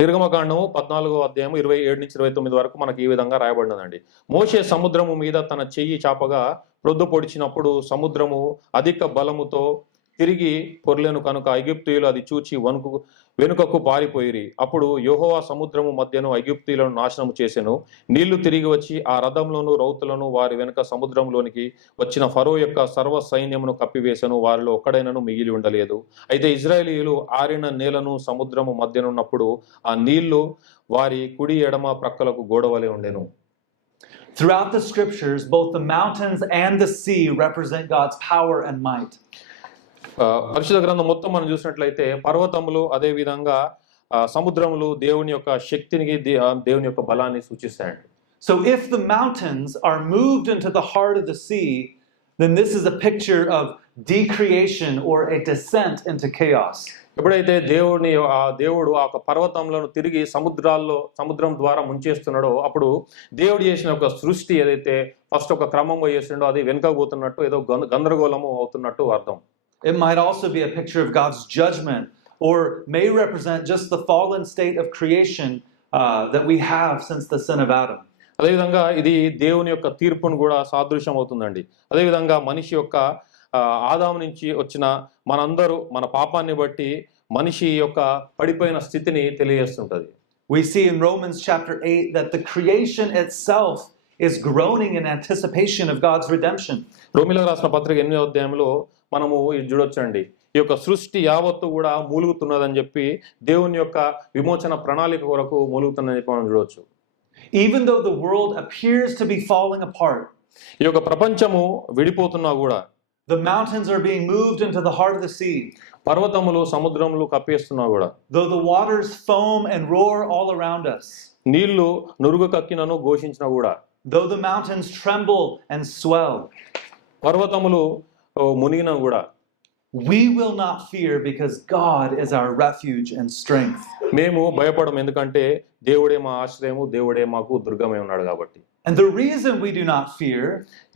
నిర్గమకాండము 14:27-29 వరకు మనకి ఈ విధంగా రాయబడినదండి. మోషే సముద్రము మీద తన చెయ్యి చాపగా ప్రొద్దు పొడిచినప్పుడు సముద్రము అధిక బలముతో తిరిగి పొర్లెను కనుక ఐగుప్తీయులు అది చూచి వెనుకకు పారిపోయిరి. అప్పుడు యెహోవా సముద్రము మధ్యను ఐగుప్తీయులను నాశనము చేసెను. నీళ్లు తిరిగి వచ్చి ఆ రథంలోను రౌతులను వారి వెనుక సముద్రంలోనికి వచ్చిన ఫరో యొక్క సర్వ సైన్యమును కప్పివేసెను. వారిలో ఒక్కడైనను మిగిలి ఉండలేదు. అయితే ఇజ్రాయేలీయులు ఆరిన నేలను సముద్రము మధ్యనున్నప్పుడు ఆ నీళ్లు వారి కుడి ఎడమ ప్రక్కలకు గోడవలే ఉండెను. Throughout the scriptures, both the mountains and the sea represent God's power and might. పరిశుద్ధ గ్రంథం మొత్తం మనం చూసినట్లయితే పర్వతములు అదే విధంగా సముద్రములు దేవుని యొక్క శక్తిని దేవుని యొక్క బలాన్ని సూచిస్తాయండి. So if the mountains are moved into the heart of the sea, then this is a picture of decreation or a descent into chaos. ఎప్పుడైతే దేవుడు ఆ పర్వతములను తిరిగి సముద్రం ద్వారా ముంచేస్తున్నాడో అప్పుడు దేవుడు చేసిన ఒక సృష్టి ఏదైతే ఫస్ట్ ఒక క్రమంగా చేసిండో అది వెనుకపోతున్నట్టు ఏదో గందరగోళము అవుతున్నట్టు అర్థం. It might also be a picture of God's judgment, or may represent just the fallen state of creation that we have since the sin of Adam. అదేవిధంగా ఇది దేవుని యొక్క తీర్పును కూడా సాదృశ్యం అవుతుందండి. అదేవిధంగా మనిషి యొక్క ఆదాము నుంచి వచ్చిన మనందరూ మన పాపాన్ని బట్టి మనిషి యొక్క పడిపోయిన స్థితిని తెలియజేస్తుంటది. We see in Romans chapter 8 that the creation itself is groaning in anticipation of God's redemption. రోమీయులకు రాసిన పత్రిక 8వ అధ్యాయంలో మనము ఇది చూడొచ్చండి. ఈ యొక్క సృష్టి యావత్తు కూడా మూలుగుతున్నదని చెప్పి దేవుని యొక్క విమోచన ప్రణాళిక కొరకు మూలుగుతున్నదని చెప్పి మనం చూడొచ్చు. Even though the world appears to be falling apart, ఈ యొక్క ప్రపంచము విడిపోతున్నా కూడా, the mountains are being moved into the heart of the sea, పర్వతములు సముద్రములు కప్పేస్తున్నా కూడా, though the waters foam and roar all around us, నీళ్లు నురుగు కక్కినను ఘోషించినా కూడా, though the mountains tremble and swell, పర్వతములు మునిగినా కూడా, we will not fear because God is our refuge and strength. మేము భయపడము, ఎందుకంటే దేవుడే మా ఆశ్రయము, దేవుడే మాకు దుర్గమై ఉన్నాడు కాబట్టి. And the reason we do not fear,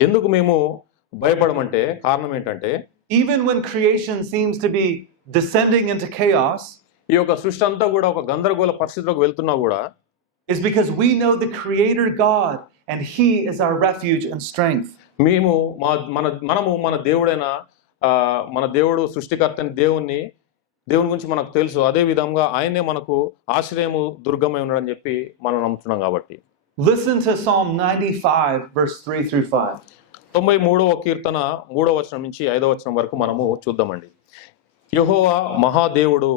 ఎందుకు మేము భయపడమంటే కారణం ఏంటంటే, even when creation seems to be descending into chaos, ఈ యొక్క సృష్టి అంతా కూడా ఒక గందరగోళ పరిస్థితిలోకి వెళ్తున్నా కూడా, is because we know the creator God and he is our refuge and strength. మనము మన దేవుడైన మన దేవుడు సృష్టికర్త దేవుని గురించి మనకు తెలుసు. అదే విధంగా ఆయనే మనకు ఆశ్రయము దుర్గమై ఉన్నాడని చెప్పి మనం నమ్ముతున్నాం కాబట్టి. Listen to Psalm 95 verse 3 through 5. 93వ కీర్తన 3వ వచనం నుంచి 5వ వచనం వరకు మనము చూద్దామండి. యెహోవా మహాదేవుడు,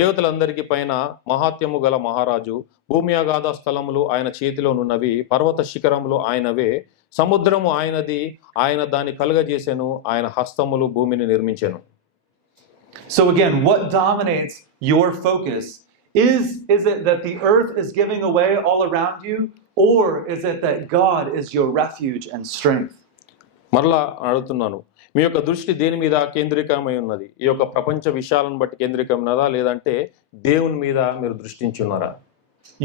దేవతలందరికీ పైన మహాత్యము గల మహారాజు. భూమి అగాధ స్థలములు ఆయన చేతిలోనున్నవి, పర్వత శిఖరములు ఆయనవే. సముద్రము ఆయనది, ఆయన దాన్ని కలుగజేసెను, ఆయన హస్తములు భూమిని నిర్మించెను. So again, what dominates your focus? Is it that the earth is giving away all around you, or is it that God is your refuge and strength? మరలా అడుగుతున్నాను, మీ యొక్క దృష్టి దేని మీద కేంద్రీకరమై ఉన్నది? ఈ యొక్క ప్రపంచ విషయాలను బట్టి కేంద్రీకరమైనదా, లేదంటే దేవుని మీద మీరు దృష్టించున్నారా?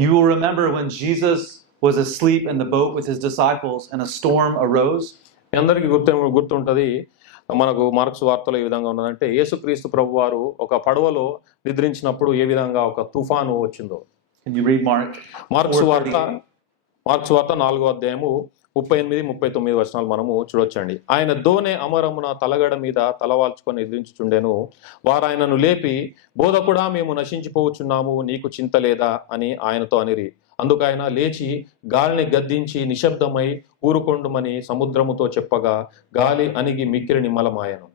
You will remember when Jesus was asleep in the boat with his disciples and a storm arose. మీ అందరికీ గుర్తుంటది, మనకు మార్క్స్ వార్తలో ఏ విధంగా ఉన్నదంటే, యేసుక్రీస్తు ప్రభు వారు ఒక పడవలో నిద్రించినప్పుడు ఏ విధంగా ఒక తుఫాను వచ్చిందో. Can you read మార్క్స్ వార్త 4వ అధ్యాయము 38-39 వచనాలు మనము చూడొచ్చండి. ఆయన దోనె అమరమున తలగడ మీద తలవాల్చుకొని నిద్రించుచుండెను. వారు ఆయనను లేపి, బోధకుడా, మేము నశించిపోవచ్చున్నాము, నీకు చింత లేదా అని ఆయనతో అనిరి. అందుకు ఆయన లేచి గాలిని గద్దించి నిశ్శబ్దమై ఊరుకొండుమని సముద్రముతో చెప్పగా గాలి అణిగి మిక్కిలి నిమ్మలమాయెను.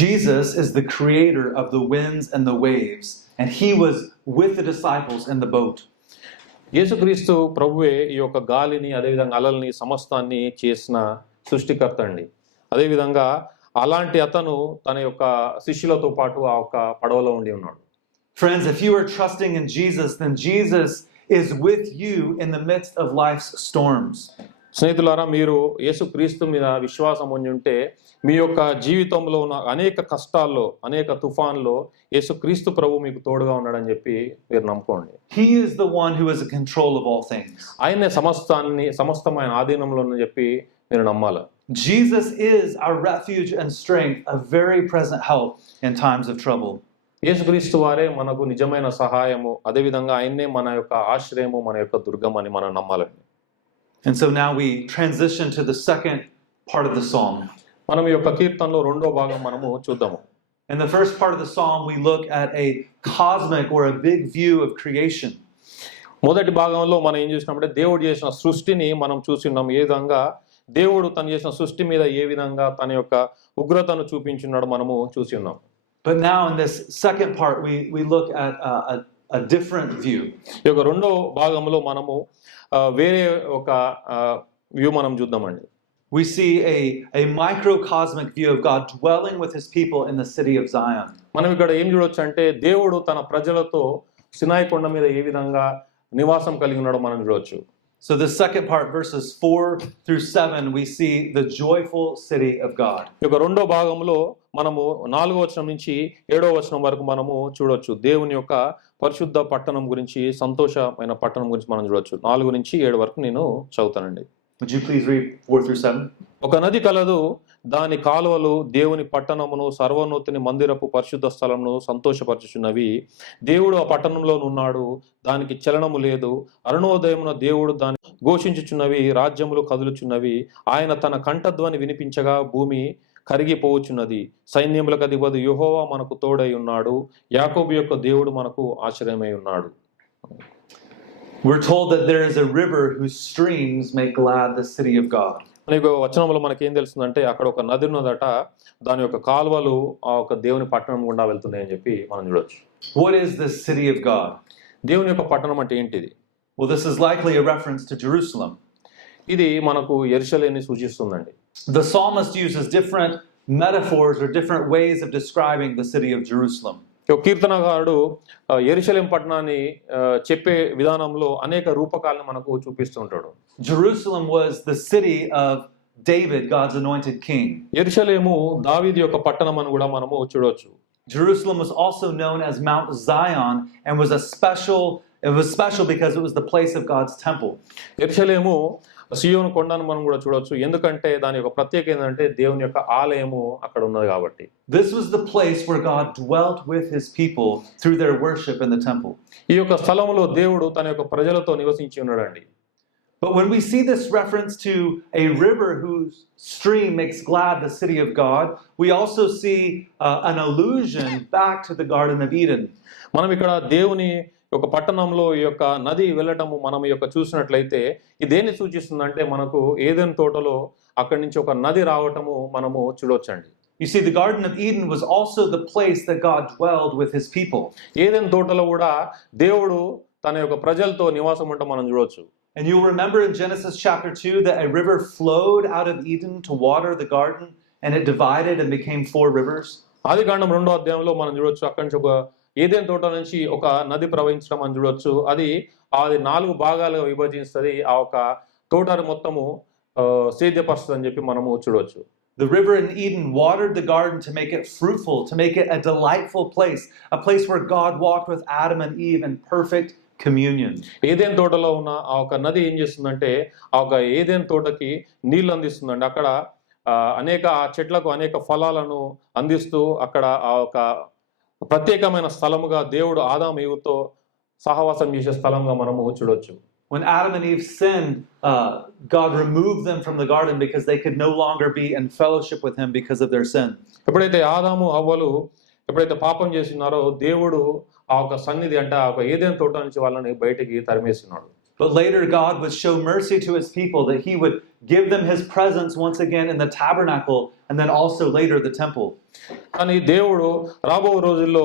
Jesus is the creator of the winds and the waves, and he was with the disciples in the boat. యేసుక్రీస్తు ప్రభువే ఈ యొక్క గాలిని, అదేవిధంగా అలల్ని, సమస్తాన్ని చేసిన సృష్టికర్త అండి. అదేవిధంగా అలాంటి అతను తన యొక్క శిష్యులతో పాటు ఆ యొక్క పడవలో ఉండి ఉన్నాడు. Friends, if you are trusting in Jesus, then Jesus is with you in the midst of life's storms. స్నేహితులారా, మీరు యేసుక్రీస్తు మీద విశ్వాసం ఉండి ఉంటే మీ యొక్క జీవితంలో ఉన్న అనేక కష్టాల్లో, అనేక తుఫాన్లో యేసుక్రీస్తు ప్రభు మీకు తోడుగా ఉన్నాడని చెప్పి మీరు నమ్ముకోండి. He is the one who is in control of all things. ఆయనే సమస్తమైన ఆధీనంలో ఉందని చెప్పి మీరు నమ్మాలి. Jesus is our refuge and strength, a very present help in times of trouble. యేసుక్రీస్తు వారే మనకు నిజమైన సహాయము, అదేవిధంగా ఆయన్నే మన యొక్క ఆశ్రయము, మన యొక్క దుర్గం అని మనం నమ్మాలండి. And so now we transition to the second part of the psalm. మనం ఈ యొక్క కీర్తనలో 2వ భాగం మనము చూద్దాము. In the first part of the psalm, we look at a cosmic or a big view of creation. మొదటి భాగంలో మనం ఏం చూసినామంటే దేవుడు చేసిన సృష్టిని మనం చూస్తున్నాం. ఏ విధంగా దేవుడు తను చేసిన సృష్టి మీద ఏ విధంగా తన యొక్క ఉగ్రతను చూపించున్నాడు మనము చూసి ఉన్నాం. But now in this second part, we look at a different view. ఈ యొక్క 2వ భాగంలో మనము వేరే ఒక వ్యూ మనం చూద్దామండి. we see a microcosmic view of God dwelling with his people in the city of Zion. మనం ఇక్కడ ఏం చూడొచ్చు అంటే దేవుడు తన ప్రజలతో సినాయి కొండ మీద ఏ విధంగా నివాసం కలిగి ఉన్నాడో మనం చూడొచ్చు. So the second part, verses 4 through 7, we see the joyful city of God. ఈ యొక్క రెండో భాగంలో మనము 4వ వచనం నుంచి 7వ వచనం వరకు మనము చూడొచ్చు. దేవుని యొక్క పరిశుద్ధ పట్టణం గురించి, సంతోషమైన పట్టణం గురించి మనం చూడొచ్చు. 4 నుంచి 7 వరకు నేను చదువుతానండి. Would you please read 4 through 7? ఒక నది కలదు, దాని కాలువలు దేవుని పట్టణమును, సర్వోన్నతుని మందిరపు పరిశుద్ధ స్థలమును సంతోషపరచుచున్నవి. దేవుడు ఆ పట్టణంలో ఉన్నాడు, దానికి చలనము లేదు. అరుణోదయమున దేవుడు దాన్ని ఘోషించుచున్నవి, రాజ్యములు కదులుచున్నవి. ఆయన తన కంఠధ్వని వినిపించగా భూమి కరిగిపోవచ్చున్నది. సైన్యములకు అధిపతి యెహోవా మనకు తోడై ఉన్నాడు, యాకోబు యొక్క దేవుడు మనకు ఆశ్రయమై ఉన్నాడు. We're told that there is a river whose streams make glad the city of God. మనకి వచనంలో మనకి ఏం తెలుస్తుందంటే అక్కడ ఒక నది ఉన్నదట, దాని యొక్క కాలువలు ఆ ఒక దేవుని పట్టణం గుండా వెళ్తున్నాయని చెప్పి మనం చూడొచ్చు. What is this city of God? దేవుని యొక్క పట్టణం అంటే ఏంటిది? Well, this is likely a reference to Jerusalem. ఇది మనకు యెరూషలేముని సూచిస్తుందండి. The psalmist uses different metaphors or different ways of describing the city of Jerusalem. కీర్తనకారుడు యెరూషలేం పట్టణాన్ని చెప్పే విధానంలో అనేక రూపకాలను మనకు చూపిస్తూ ఉంటాడు. Jerusalem was the city of David, God's anointed king. యెరూషలేము దావీదు యొక్క పట్టణం అని కూడా మనము చూడవచ్చు. Jerusalem was also known as Mount Zion and was special because it was the place of God's temple. యెరూషలేము సియోను కొండను మనం కూడా చూడవచ్చు, ఎందుకంటే దాని యొక్క ప్రత్యేకత ఏంటంటే దేవుని యొక్క ఆలయము అక్కడ ఉన్నది కాబట్టి. This was the place where God dwelt with his people through their worship in the temple. ఈ యొక్క స్థలములో దేవుడు తన యొక్క ప్రజలతో నివసించి ఉన్నాడండి. But when we see this reference to a river whose stream makes glad the city of God, we also see an allusion back to the Garden of Eden. మనం ఇక్కడ దేవుని ఒక పట్టణంలో ఈ యొక్క నది వెళ్ళటము మనం ఈ యొక్క చూసినట్లయితే ఇదేన్ని సూచిస్తుందంటే మనకు ఏదెన్ తోటలో అక్కడి నుంచి ఒక నది రావటము మనము చూడొచ్చండి. You see, the Garden of Eden was also the place that God dwelled with his people. ఏదెన్ తోటలో కూడా దేవుడు తన యొక్క ప్రజలతో నివాసం ఉండటం మనం చూడొచ్చు. And you'll remember in Genesis chapter 2 that a river flowed out of Eden to water the garden, and it divided and became 4 rivers. ఆదికాండం 2వ అధ్యాయంలో మనం చూడొచ్చు, అక్కడి నుంచి ఒక ఏదెన్ తోట నుంచి ఒక నది ప్రవహించడం మనం చూడొచ్చు. అది 4 భాగాలుగా విభజిస్తుంది. ఆ ఒక తోటను మొత్తము సేద్యపరుస్తుంది అని చెప్పి మనము చూడొచ్చు. The river in Eden watered the garden to make it fruitful, to make it a delightful place, a place where God walked with Adam and Eve in perfect communion. ఏదెన్ తోటలో ఉన్న ఆ ఒక నది ఏం చేస్తుందంటే ఆ ఒక ఏదెన్ తోటకి నీళ్లు అందిస్తుందండి. అక్కడ అనేక చెట్లకు అనేక ఫలాలను అందిస్తూ అక్కడ ఆ ఒక ప్రత్యేకమైన స్థలముగా దేవుడు ఆదాము ఏవుతో సహవాసం చేసే స్థలంగా మనము చూడొచ్చు. When Adam and Eve sinned, God removed them from the garden because they could no longer be in fellowship with him because of their sin. ఎప్పుడైతే ఆదాము హవ్వలు ఎప్పుడైతే పాపం చేస్తున్నారో దేవుడు ఆ ఒక సన్నిధి అంటే ఆ ఒక ఏదెన్ తోట నుంచి వాళ్ళని బయటికి తరిమేస్తున్నాడు. But later God would show mercy to his people, that he would give them his presence once again in the tabernacle and then also later the temple. కానీ దేవుడు రాబో రోజుల్లో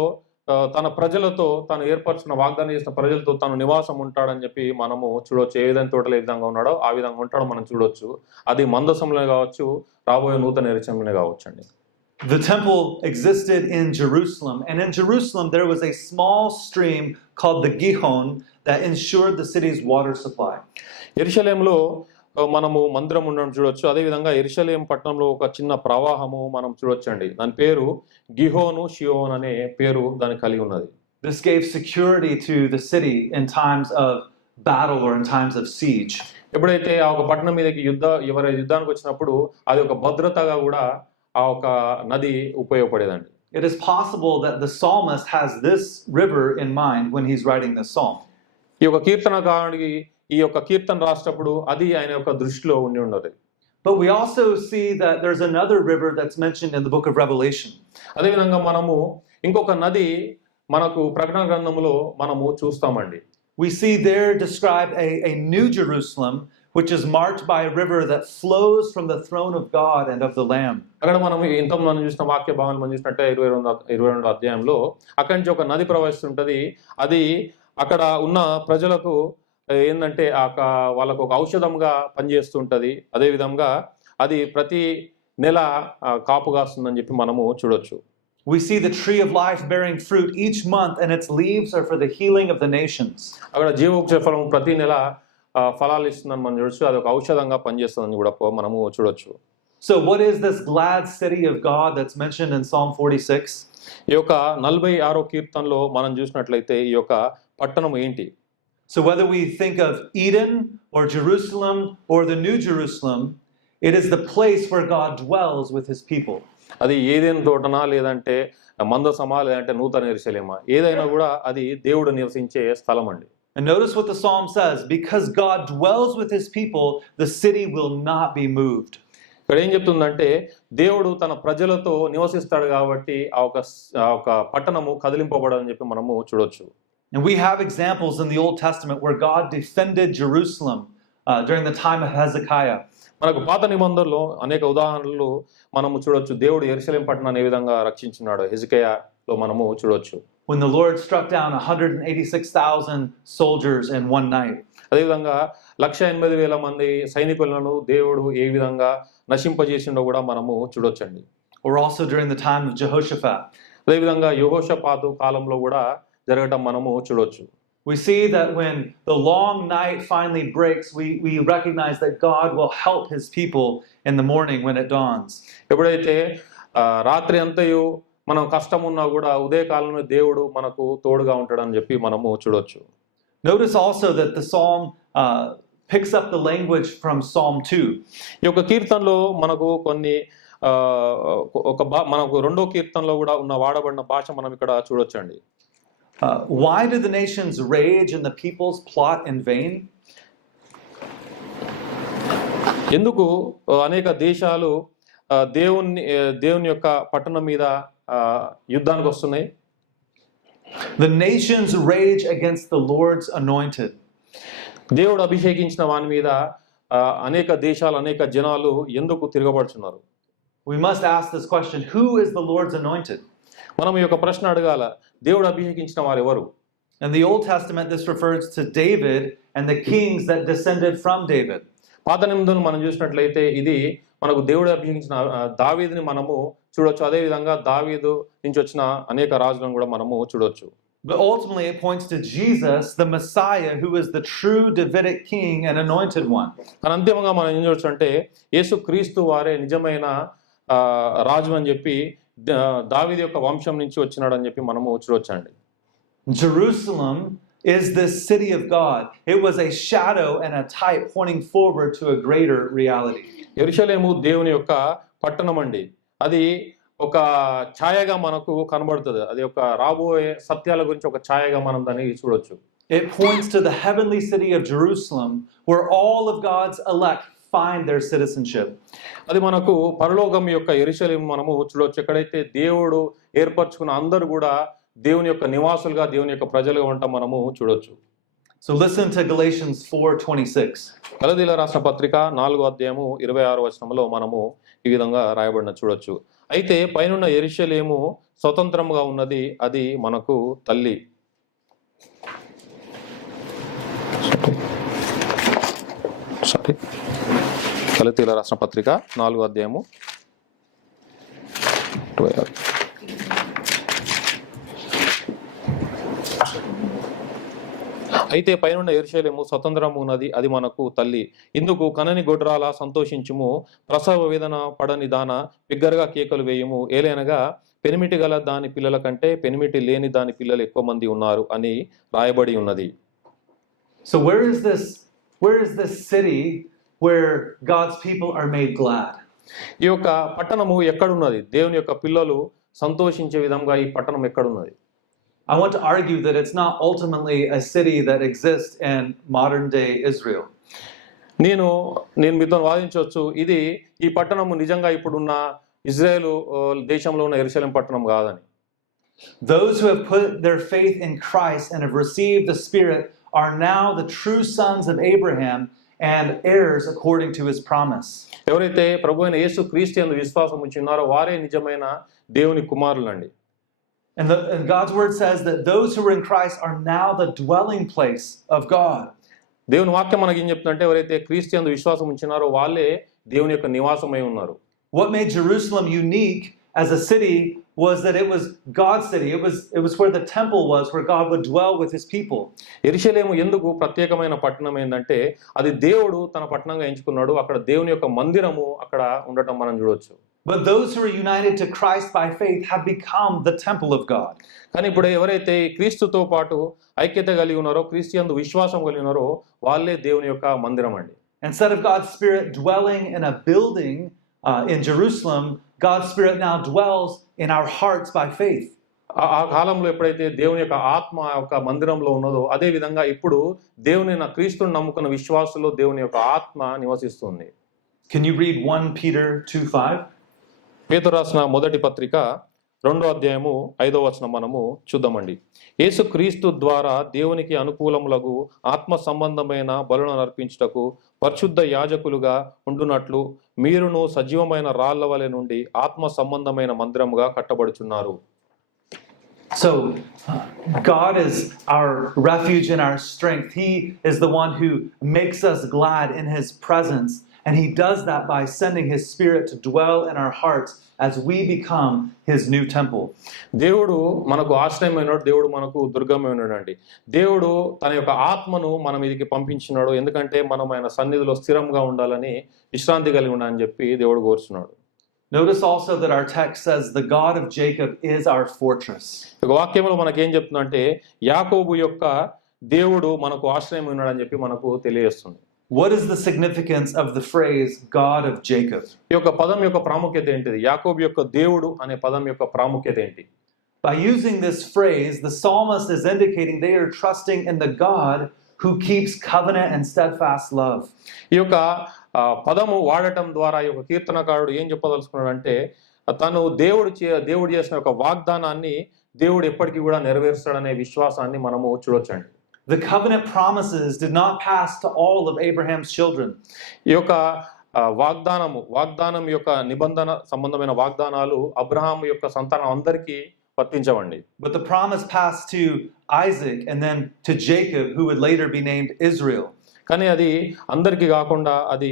తన ప్రజలతో తాను ఏర్పరచిన వాగ్దానం చేసిన ప్రజలతో తాను నివాసం ఉంటాడని చెప్పి మనము చూడొచ్చు. ఏ విధంగా తోటలో ఏ విధంగా ఉన్నాడో ఆ విధంగా ఉంటాడో మనం చూడొచ్చు. అది మందసంలో కావచ్చు, రాబోయే నూతన ఎరుషలేములో కావచ్చు అండి. The temple existed in Jerusalem, and in Jerusalem there was a small stream called the Gihon that ensured the city's water supply. యెరూషలేములో మనము మందిరం ఉండడం చూడొచ్చు. అదేవిధంగా యెరూషలేం పట్టణంలో ఒక చిన్న ప్రవాహము మనం చూడొచ్చండి. దాని పేరు గిహోను షియోన్ అనే పేరు దానికి కలిగి ఉన్నది. This gave security to the city in times of battle or in times of siege. ఎప్పుడైతే ఆ ఒక పట్టణం మీదకి ఎవరైనా యుద్ధానికి వచ్చినప్పుడు అది ఒక భద్రతగా కూడా ఆ ఒక నది ఉపయోగపడేదండి. It is possible that the psalmist has this river in mind when he's writing this psalm. ఈ యొక్క కీర్తనకారుడికి ఈ యొక్క కీర్తన రాసేటప్పుడు అది ఆయన యొక్క దృష్టిలో ఉండి ఉండదు. But we also see that there's another river that's mentioned in the book of Revelation. అదేవిధంగా మనము ఇంకొక నది మనకు ప్రకటన గ్రంథంలో మనము చూస్తామండి. We see there described a new Jerusalem, which is marked by a river that flows from the throne of God and of the Lamb. అక్కడ మనం మనం చూసిన వాక్య భావన మనం చూసినట్టే 22వ అధ్యాయంలో అక్కడి నుంచి ఒక నది ప్రవహిస్తుంటది. అది అక్కడ ఉన్న ప్రజలకు ఏంటంటే వాళ్ళకు ఒక ఔషధంగా పనిచేస్తుంటది. అదేవిధంగా అది ప్రతి నెల కాపు కాస్తుందని చెప్పి మనము చూడొచ్చు. We see the tree of life bearing fruit each month, and its leaves are for the healing of the nations. అక్కడ జీవవృక్ష ఫలం ప్రతి నెల ఫలాలు ఇస్తుందని మనం చూడొచ్చు. అది ఒక ఔషధంగా పనిచేస్తుందని కూడా మనము చూడొచ్చు. So what is this glad city of God that's mentioned in Psalm 46? ఈ యొక్క 46వ కీర్తనలో మనం చూసినట్లయితే ఈ యొక్క పట్టణం ఏంటి? So whether we think of Eden or Jerusalem or the New Jerusalem, it is the place where God dwells with his people. అది ఏదైనా తోటనా, లేదంటే మందసమా, లేదంటే నూతన యెరూషలేమా, ఏదైనా కూడా అది దేవుడు నివసించే స్థలం అండి. And notice what the psalm says: because God dwells with his people, the city will not be moved. ఇక్కడ ఏం చెప్తుందంటే దేవుడు తన ప్రజలతో నివసిస్తాడు కాబట్టి ఆ ఒక పట్టణము కదిలింపబడదని చెప్పి మనము చూడొచ్చు. And we have examples in the Old Testament where God defended Jerusalem during the time of Hezekiah. మనకు పాత నిబంధనలో అనేక ఉదాహరణలు మనము చూడొచ్చు. దేవుడు యెరూషలేం పట్టణాన్ని ఏ విధంగా రక్షించినాడో హెజ్కియాలో మనము చూడొచ్చు. When the Lord struck down 186,000 soldiers in one night. అదేవిధంగా 180,000 మంది సైనికులను దేవుడు ఏ విధంగా నశింపజేసిండో కూడా మనము చూడొచ్చండి. Or also during the time of Jehoshaphat. అదేవిధంగా యెహోషాపాతు కాలంలో కూడా జరగటం మనము చూడొచ్చు. We see that when the long night finally breaks, we recognize that God will help his people in the morning when it dawns. ఎప్పుడైతే రాత్రి అంతయు మనం కష్టం ఉన్నా కూడా ఉదయకాలంలో దేవుడు మనకు తోడుగా ఉంటాడని చెప్పి మనము చూడొచ్చు. Notice also that the psalm picks up the language from Psalm 2. ఈ యొక్క కీర్తనలో మనకు కొన్ని మనకు రెండో కీర్తనలో కూడా ఉన్న వాడబడిన భాష మనం ఇక్కడ చూడొచ్చండి. Why do the nations rage and the peoples plot in vain? ఎందుకు అనేక దేశాలు దేవుని యొక్క పట్టణం మీద యుద్ధానికి వస్తున్నాయి? The nations rage against the Lord's anointed. దేవుడు అభిషేకించిన వాని మీద అనేక దేశాలు, అనేక జనాలు ఎందుకు తిరగబడుచున్నారు? We must ask this question: who is the Lord's anointed? మనం ఈ యొక్క ప్రశ్న అడగాల. దేవుడు అభిషేకించిన వారు ఎవరు? In the Old Testament, this refers to David and the kings that descended from David. పాత నిబంధనలు మనం చూసినట్లయితే ఇది మనకు దేవుడు అభిషేకించిన దావీదుని మనము చూడొచ్చు. అదే విధంగా దావీదు నుంచి వచ్చిన అనేక రాజులను కూడా మనము చూడొచ్చు. But ultimately it points to Jesus, the Messiah, who is the true Davidic king and anointed one. కానీ అంతిమంగా మనం ఏం చూడొచ్చు అంటే యేసుక్రీస్తు వారే నిజమైన రాజు అని చెప్పి దావీదు యొక్క వంశం నుంచి వచ్చినాడు అని చెప్పి మనము చూడొచ్చండి. Jerusalem is this city of God. It was a shadow and a type pointing forward to a greater reality. యెరూషలేము దేవుని యొక్క పట్టణం అండి. అది ఒక ఛాయగా మనకు కనబడుతుంది. అది ఒక రాబోయే సత్యాల గురించి ఒక ఛాయగా మనం దాన్ని చూడొచ్చు. It points to the heavenly city of Jerusalem, where all of God's elect find their citizenship. అది మనకు పరలోకం యొక్క యెరూషలేము మనము చూడొచ్చు. ఎక్కడైతే దేవుడు ఏర్పరచుకున్న అందరూ కూడా దేవుని యొక్క నివాసులుగా, దేవుని యొక్క ప్రజలుగా ఉంటాం మనము చూడొచ్చు. So listen to Galatians 4:26. గలతీయుల రాసిన పత్రిక 4వ అధ్యాయము 26వ వచనంలో మనము ఈ విధంగా రాయబడిన చూడొచ్చు. అయితే పైనున్న యెరూషలేము స్వతంత్రంగా ఉన్నది, అది మనకు తల్లి. గలతీయుల రాసిన పత్రిక 4వ అధ్యాయము 26. అయితే పైనున్న యెరూషలేము స్వతంత్రము ఉన్నది, అది మనకు తల్లి. ఇందుకు కనని గొడ్రాల సంతోషించుము, ప్రసవ వేదన పడని దాన బిగ్గరగా కేకలు వేయము. ఏలైనగా పెనిమిటి గల దాని పిల్లల కంటే పెనిమిటి లేని దాని పిల్లలు ఎక్కువ మంది ఉన్నారు అని రాయబడి ఉన్నది. So where is this city where God's people are made glad? ఈ యొక్క పట్టణము ఎక్కడున్నది? దేవుని యొక్క పిల్లలు సంతోషించే విధంగా ఈ పట్టణం ఎక్కడున్నది? I want to argue that it's not ultimately a city that exists in modern day Israel. నేను మీతో వాదించవచ్చు, ఇది ఈ పట్టణము నిజంగా ఇప్పుడున్న ఇజ్రాయేలు దేశంలో ఉన్న యెరూషలేం పట్టణం కాదని. Those who have put their faith in Christ and have received the Spirit are now the true sons of Abraham and heirs according to his promise. ఎవరైతే ప్రభువైన యేసు క్రీస్తు యందు విశ్వాసం ఉంచి ఉన్నారో వారే నిజమైన దేవుని కుమారులండి. And God's word says that those who are in Christ are now the dwelling place of God. దేవుని వాక్యం మనకి ఏం చెప్తుందంటే ఎవరైతే క్రీస్తు యందు విశ్వాసం ఉంచినారో వాళ్ళే దేవుని యొక్క నివాసమై ఉన్నారు. What made Jerusalem unique as a city was that it was God's city. It was where the temple was, where God would dwell with his people. యెరూషలేము ఎందుకు ప్రత్యేకమైన పట్టణం ఏంటంటే అది దేవుడు తన పట్టణంగా ఎంచుకున్నాడు. అక్కడ దేవుని యొక్క మందిరము అక్కడ ఉండటం మనం చూడొచ్చు. But those who are united to Christ by faith have become the temple of God. కానీ ఇప్పుడు ఎవరైతే క్రీస్తుతో పాటు ఐక్యత కలిగి ఉన్నారో, క్రీస్తు యందు విశ్వాసం కలిగి ఉన్నారో వాళ్ళే దేవుని యొక్క మందిరం అండి. Instead of God's Spirit dwelling in a building in Jerusalem, God's Spirit now dwells in our hearts by faith. ఆ కాలంలో ఎప్పుడైతే దేవుని యొక్క ఆత్మ యొక్క మందిరంలో ఉన్నదో అదే విధంగా ఇప్పుడు దేవుని క్రీస్తుని నమ్ముకున్న విశ్వాసులో దేవుని యొక్క ఆత్మ నివసిస్తుంది. Can you read 1 Peter 2:5? పేతురు రాసిన మొదటి పత్రిక 2వ అధ్యాయము 5వ వచనం మనము చూద్దామండి. యేసు క్రీస్తు ద్వారా దేవునికి అనుకూలములకు ఆత్మ సంబంధమైన బలులను అర్పించుటకు పరిశుద్ధ యాజకులుగా ఉండునట్లు మీరును సజీవమైన రాళ్ల వలె నుండి ఆత్మ సంబంధమైన మందిరముగా కట్టబడుచున్నారు. So God is our refuge and our strength. He is the one who makes us glad in his presence. And he does that by sending his Spirit to dwell in our hearts as we become his new temple. దేవుడు మనకు ఆశ్రయమైనడు, దేవుడు మనకు దుర్గమైనడండి. దేవుడు తన యొక్క ఆత్మను మన మీదకి పంపించినాడు. ఎందుకంటే మనం ఆయన సన్నిధిలో స్థిరంగా ఉండాలని, విశ్రాంతి కలిగి ఉండాలని చెప్పి దేవుడు కోరుచున్నాడు. Notice also that our text says the God of Jacob is our fortress. ఒక వాక్యంలో మనకేం చెప్తుందంటే యాకోబు యొక్క దేవుడు మనకు ఆశ్రయం ఉన్నాడని చెప్పి మనకు తెలియజేస్తుంది. What is the significance of the phrase God of Jacob? ఈ యొక్క పదం యొక్క ప్రాముఖ్యత ఏంటిది? యాకోబు యొక్క దేవుడు అనే పదం యొక్క ప్రాముఖ్యత ఏంటి? By using this phrase, the psalmist is indicating they are trusting in the God who keeps covenant and steadfast love. ఈ యొక్క పదము వాడటం ద్వారా ఈ యొక్క కీర్తనకారుడు ఏం చెప్పదలుచుకున్నాడంటే తను దేవుడు చేసిన ఒక వాగ్దానాన్ని దేవుడు ఎప్పటికీ కూడా నెరవేరుస్తాడనే విశ్వాసాన్ని మనము చూడొచ్చండి. The covenant promises did not pass to all of Abraham's children. ఈ యొక్క వాగ్దానం యొక్క నిబంధన సంబంధమైన వాగ్దానాలు అబ్రహాము యొక్క సంతానం అందరికీ వర్తించవండి. But the promise passed to Isaac and then to Jacob, who would later be named Israel. కానీ అది అందరికీ కాకుండా అది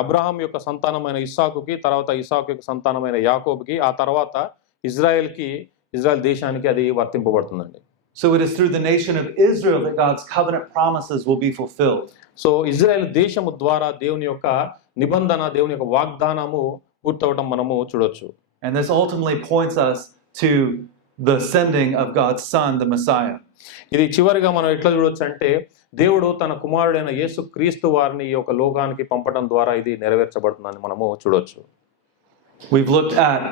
అబ్రహాం యొక్క సంతానమైన ఇస్సాకుకి, తర్వాత ఇస్సాకు యొక్క సంతానమైన యాకోబుకి, ఆ తర్వాత ఇజ్రాయెల్ దేశానికి అది వర్తింపబడుతుందండి. So it is through the nation of Israel that God's covenant promises will be fulfilled. So Israel దేశము ద్వారా దేవుని యొక్క నిబంధన, దేవుని యొక్క వాగ్దానము పూర్తవటం మనము చూడొచ్చు. And this ultimately points us to the sending of God's Son, the Messiah. ఇది చివరిగా మనం ఎట్లా చూడొచ్చు అంటే దేవుడు తన కుమారుడైన యేసు క్రీస్తు వారిని ఈ యొక్క లోకానికి పంపడం ద్వారా ఇది నెరవేర్చబడుతుందని మనము చూడొచ్చు. We've looked at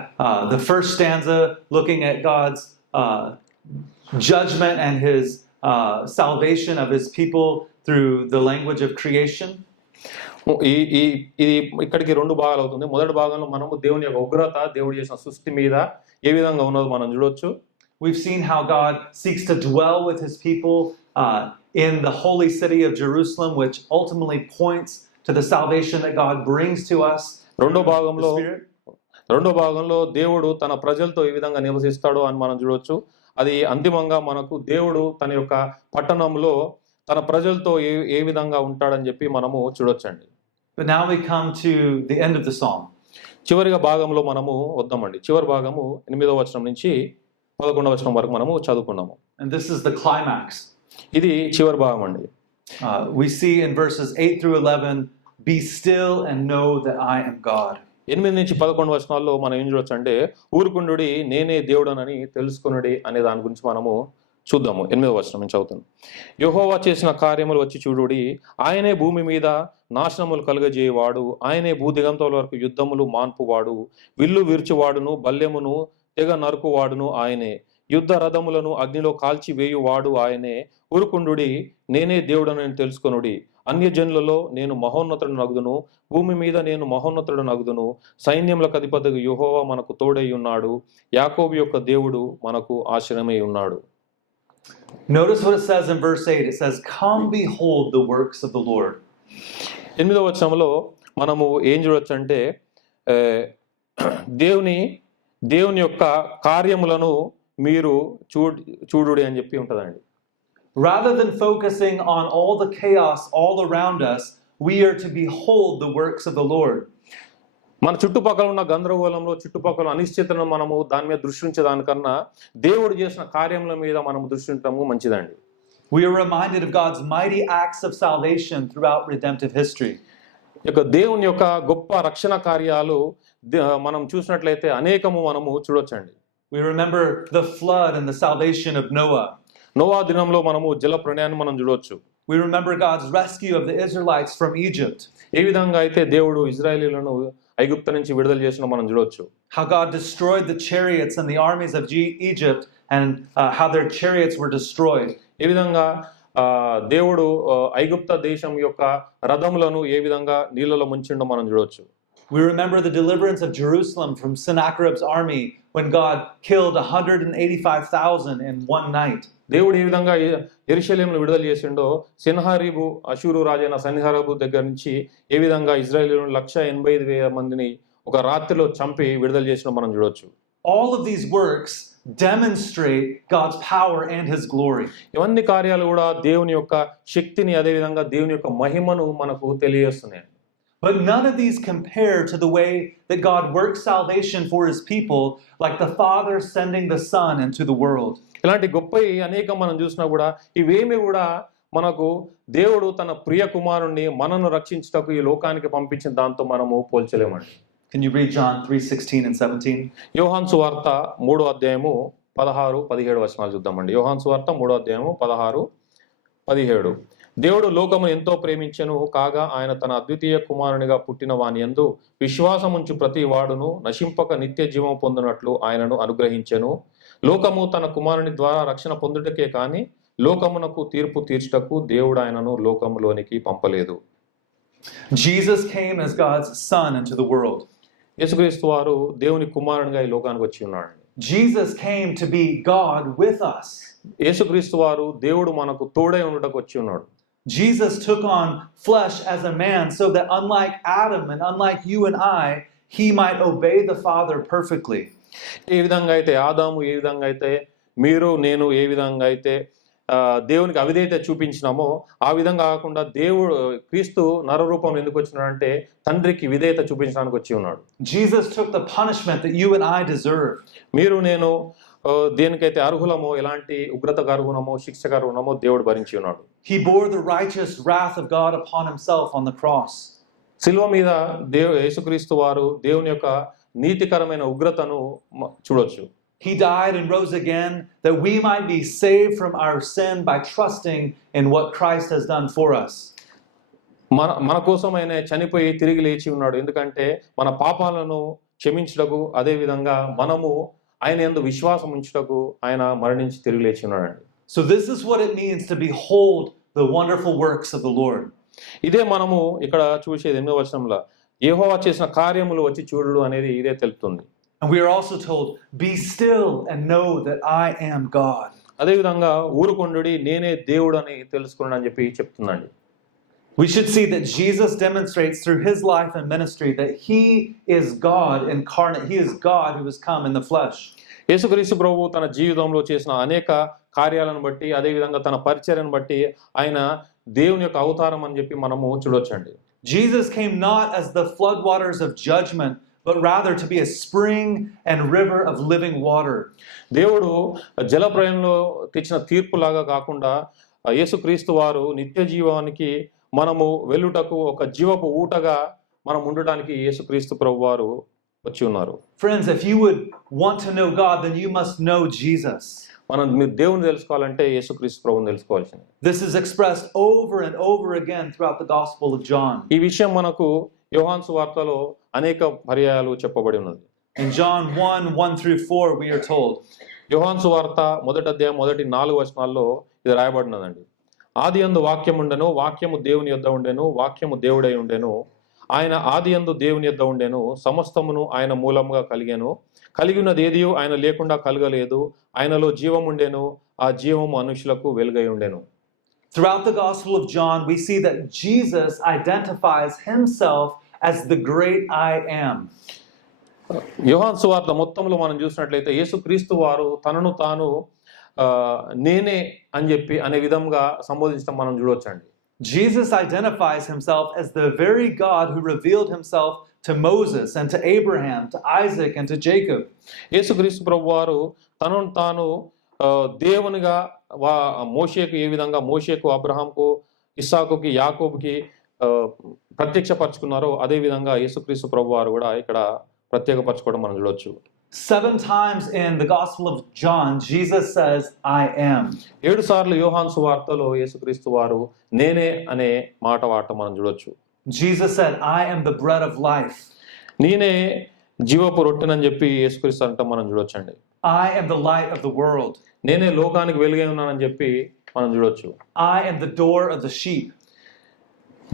the first stanza, looking at God's judgment and his salvation of his people through the language of creation. ఇది ఇక్కడికి 2 భాగాలు అవుతుంది. మొదటి భాగంలో మనము దేవుని యొక్క ఉగ్రత, దేవుడు చేసిన సృష్టి మీద ఏ విధంగా ఉన్నదో మనం చూడొచ్చు. We've seen how God seeks to dwell with his people in the holy city of Jerusalem, which ultimately points to the salvation that God brings to us. రెండో భాగంలో దేవుడు తన ప్రజలతో ఏ విధంగా నివసిస్తాడో అని మనం చూడొచ్చు. అది అంతిమంగా మనకు దేవుడు తన యొక్క పట్టణంలో తన ప్రజలతో ఏ విధంగా ఉంటాడని చెప్పి మనము చూడొచ్చండి. But now we come to the end of the psalm. చివరిగా భాగంలో మనము వద్దామండి. చివరి భాగము 8వ వచనం నుంచి 11వ వచనం వరకు మనము చదువుకున్నాము. And this is the climax. ఇది చివరి భాగం అండి. We see in verses 8 through 11, be still and know that I am God. 8 నుంచి 11 వచనాల్లో మనం ఏం చూడొచ్చు అంటే ఊరుకుండుడి నేనే దేవుడనని తెలుసుకునుడి అనే దాని గురించి మనము చూద్దాము. 8వ వచనం నుంచి చదువుతాను. యెహోవా చేసిన కార్యములు వచ్చి చూడుడి, ఆయనే భూమి మీద నాశనములు కలుగజేయవాడు, ఆయనే భూదిగంతముల వరకు యుద్ధములు మాన్పువాడు, విల్లు విరుచువాడును, బల్లెమును తెగ నరుకువాడును ఆయనే, యుద్ధ రథములను అగ్నిలో కాల్చి వేయువాడు ఆయనే. ఊరుకుండుడి నేనే దేవుడనని తెలుసుకొనుడి, అన్యజనులలో నేను మహోన్నతుడు నగుదును, భూమి మీద నేను మహోన్నతుడు నగుదును, సైన్యములకు అధిపతిగా యెహోవా మనకు తోడై ఉన్నాడు, యాకోబు యొక్క దేవుడు మనకు ఆశ్రయమై ఉన్నాడు. Notice what it says in verse 8. It says, come behold the works of the Lord. 8వ వచనంలో మనము ఏం చూడొచ్చు అంటే దేవుని యొక్క కార్యములను మీరు చూడుడి అని చెప్పి ఉంటుందండి. Rather than focusing on all the chaos all around us, we are to behold the works of the Lord. మన చుట్టుపక్కల ఉన్న గందరగోళంలో, చుట్టుపక్కల అనిశ్చితను మనము దాని మీద దృష్టి ఉంచేదానికన్నా దేవుడు చేసిన కార్యముల మీద మనం దృష్టి ఉంచడము మంచిదండి. We are reminded of God's mighty acts of salvation throughout redemptive history. దేవుని యొక్క గొప్ప రక్షణ కార్యాలు మనం చూసినట్లయితే అనేకము మనము చూడొచ్చండి. We remember the flood and the salvation of Noah. Noah దినంలో మనము జల ప్రళయాన్ని మనం చూడొచ్చు. We remember God's rescue of the Israelites from Egypt. ఏ విధంగా అయితే దేవుడు ఇశ్రాయేలీయులను ఐగుప్తు నుంచి విడుదల చేసిన మనం చూడొచ్చు. How God destroyed the chariots and the armies of Egypt and how their chariots were destroyed. ఏ విధంగా దేవుడు ఐగుప్త దేశం యొక్క రథములను ఏ విధంగా నీళ్ళలో ముంచిండో మనం చూడొచ్చు. We remember the deliverance of Jerusalem from Sennacherib's army when God killed 185,000 in one night. దేవుడు ఏ విధంగా యెరూషలేమును విడుదల చేసిండో, సెన్హరీబు అషూరు రాజైన సెన్హరీబు దగ్గర నుంచి ఏ విధంగా ఇశ్రాయేలీయులను 185,000 మందిని ఒక రాత్రిలో చంపి విడుదల చేసిన మనం చూడొచ్చు. All of these works demonstrate God's power and his glory. ఇవన్నీ కార్యాలు కూడా దేవుని యొక్క శక్తిని, అదే విధంగా దేవుని యొక్క మహిమను మనకు తెలియజేస్తున్నాయి. But none of these compare to the way that God works salvation for his people, like the Father sending the Son into the world. ఇలాంటి గొప్పవి అనేకం మనం చూసినా కూడా ఇవేమి కూడా మనకు దేవుడు తన ప్రియ కుమారుణ్ణి మనను రక్షించుటకు ఈ లోకానికి పంపించిన దాంతో మనము పోల్చలేమండి. Can you read John 3:16 and 17? యోహాను సువార్త 3వ అధ్యాయము 16-17 వచనాలు చూద్దామండి. యోహాను సువార్త 3వ అధ్యాయము 16-17. దేవుడు లోకమును ఎంతో ప్రేమించెను, కాగా ఆయన తన అద్వితీయ కుమారునిగా పుట్టిన వాని యందు విశ్వాసముంచు ప్రతి వాడును నశింపక నిత్య జీవం పొందినట్లు ఆయనను అనుగ్రహించెను. లోకము తన కుమారుని ద్వారా రక్షణ పొందుటకే కాని లోకమునకు తీర్పు తీర్చుటకు దేవుడు ఆయనను లోకములోనికి పంపలేదు. Jesus came as God's son into the world. యేసుక్రీస్తు వారు దేవుని కుమారునిగా ఈ లోకానికి వచ్చి ఉన్నాడు. Jesus came to be God with us. యేసుక్రీస్తు వారు దేవుడు మనకు తోడై ఉండటకు వచ్చి ఉన్నాడు. Jesus took on flesh as a man so that unlike Adam and unlike you and I, he might obey the Father perfectly. ఏ విధంగా అయితే ఆదాము, ఏ విధంగా అయితే మీరు నేను ఏ విధంగా అయితే దేవునికి అవిధేయత చూపించినామో ఆ విధంగా కాకుండా దేవుడు క్రీస్తు నరరూపం ఎందుకు వచ్చినాడంటే తండ్రికి విధేయత చూపించడానికి వచ్చి ఉన్నాడు. Jesus took the punishment that you and I deserve. మీరు నేను దేనికైతే అర్హులమో, ఎలాంటి ఉగ్రతకు అర్హులమో, శిక్షకు అర్హులమో దేవుడు భరించి ఉన్నాడు. He bore the righteous wrath of God upon himself on the cross. సిలువ మీద యేసుక్రీస్తు వారు దేవుని యొక్క నీతికరమైన ఉగ్రతను చూడొచ్చు. He died and rose again that we might be saved from our sin by trusting in what Christ has done for us. మన కోసం ఆయన చనిపోయి తిరిగి లేచి ఉన్నాడు. ఎందుకంటే మన పాపాలను క్షమించుటకు, అదే విధంగా మనము ఆయన యందు విశ్వాసం ఉంచుటకు ఆయన మరణించి తిరిగి లేచి ఉన్నాడండి. So this is what it means to behold the wonderful works of the Lord. ఇదే మనము ఇక్కడ చూసేది 8వ వచనంలో యెహోవా చేసిన కార్యములు వచ్చి చూడుడు అనేది ఇదే తెలుపుతుంది. And we are also told, be still and know that I am God. అదే విధంగా ఊరుకొండుడి నేనే దేవుడు అని తెలుసుకున్నాను అని చెప్పి చెప్తుందండి. We should see that Jesus demonstrates through his life and ministry that he is God incarnate. He is God who has come in the flesh. యేసుక్రీస్తు ప్రభువు తన జీవితంలో చేసిన అనేక కార్యాలను బట్టి, అదే విధంగా తన పరిచర్యను బట్టి ఆయన దేవుని యొక్క అవతారం అని చెప్పి మనము చూడొచ్చండి. Jesus came not as the floodwaters of judgment, but rather to be a spring and river of living water. దేవుడు జలప్రయంలో తెచ్చిన తీర్పులాగా కాకుండా యేసుక్రీస్తు వారు నిత్య జీవానికి మనము వెళ్ళుటకు ఒక జీవపు ఊటగా మనం ఉండటానికి యేసుక్రీస్తు ప్రభు వారు వచ్చి ఉన్నారు. Friends, if you would want to know God, then you must know Jesus. మనం దేవుని తెలుసుకోవాలంటే యేసుక్రీస్తు ప్రభువుని తెలుసుకోవాల్సింది. This is expressed over and over again throughout the Gospel of John. ఈ విషయం మనకు యోహాను సువార్తలో అనేక పర్యాయాలు చెప్పబడి ఉన్నది. In John 1:1-4 we are told. యోహాను సువార్త 1వ అధ్యాయం 4 వచనాల్లో ఇది రాయబడినదండి. ఆదియందు వాక్యము ఉండెను, వాక్యము దేవుని యొద్ద ఉండెను, వాక్యము దేవుడై ఉండెను. ఆయన ఆదియందు దేవుని యొద్ద ఉండెను, సమస్తమును ఆయన మూలముగా కలిగెను. కలిగినది ఏదియు ఆయన లేకుండా కలగలేదు. ఆయనలో జీవం ఉండెను, ఆ జీవము మనుషులకు వెలుగై ఉండెను. Throughout the Gospel of John, we see that Jesus identifies himself as the great I am. యోహాను సువార్త మొత్తంలో మనం చూసినట్లయితే యేసుక్రీస్తు వారు తనను తాను నేనే అని చెప్పి అనే విధంగా సంబోధించడం మనం చూడొచ్చండి. Jesus identifies himself as the very God who revealed himself to Moses and to Abraham, to Isaac and to Jacob. యేసుక్రీస్తు ప్రభువారు తనను తాను దేవునిగా మోషేకు ఏ విధంగా మోషేకు అబ్రహాంకు ఇస్సాకుకి యాకోబుకి ప్రత్యక్షపరచుకున్నారో అదే విధంగా యేసుక్రీస్తు ప్రభువారు కూడా ఇక్కడ ప్రత్యేకపరచుకోవడం మనం చూడొచ్చు. 7 times in the Gospel of John, Jesus says, I am. 7 సార్లు యోహాను సువార్తలో యేసుక్రీస్తు వారు నేనే అనే మాట వాడటం మనం చూడొచ్చు. Jesus said, I am the bread of life. నేనే జీవపు రొట్టెనని చెప్పి యేసుక్రీస్తు అంటాం మనం చూడొచ్చండి. I am the light of the world. నేనే లోకానికి వెలుగై ఉన్నానని చెప్పి మనం చూడొచ్చు. I am the door of the sheep.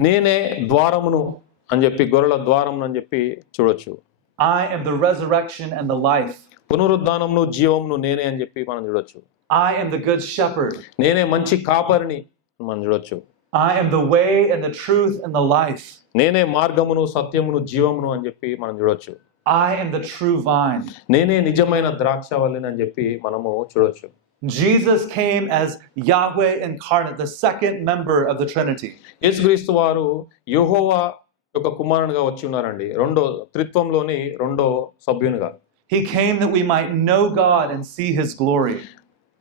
నేనే ద్వారమును అని చెప్పి గొర్రెల ద్వారమును అని చెప్పి చూడొచ్చు. I am the resurrection and the life. పునరుద్ధానమును జీవమును నేనే అని చెప్పి మనం చూడొచ్చు. I am the good shepherd. నేనే మంచి కాపరిని మనం చూడొచ్చు. I am the way and the truth and the life. నేనే మార్గమును సత్యమును జీవమును అని చెప్పి మనం చూడొచ్చు. I am the true vine. నేనే నిజమైన ద్రాక్షవల్లిని అని చెప్పి మనము చూడొచ్చు. Jesus came as Yahweh incarnate, the second member of the Trinity. యేసుక్రీస్తు వారు యెహోవా యొక్క కుమారునిగా వచ్చి ఉన్నారండి. త్రిత్వంలోని రెండో సభ్యునిగా. He came that we might know God and see his glory.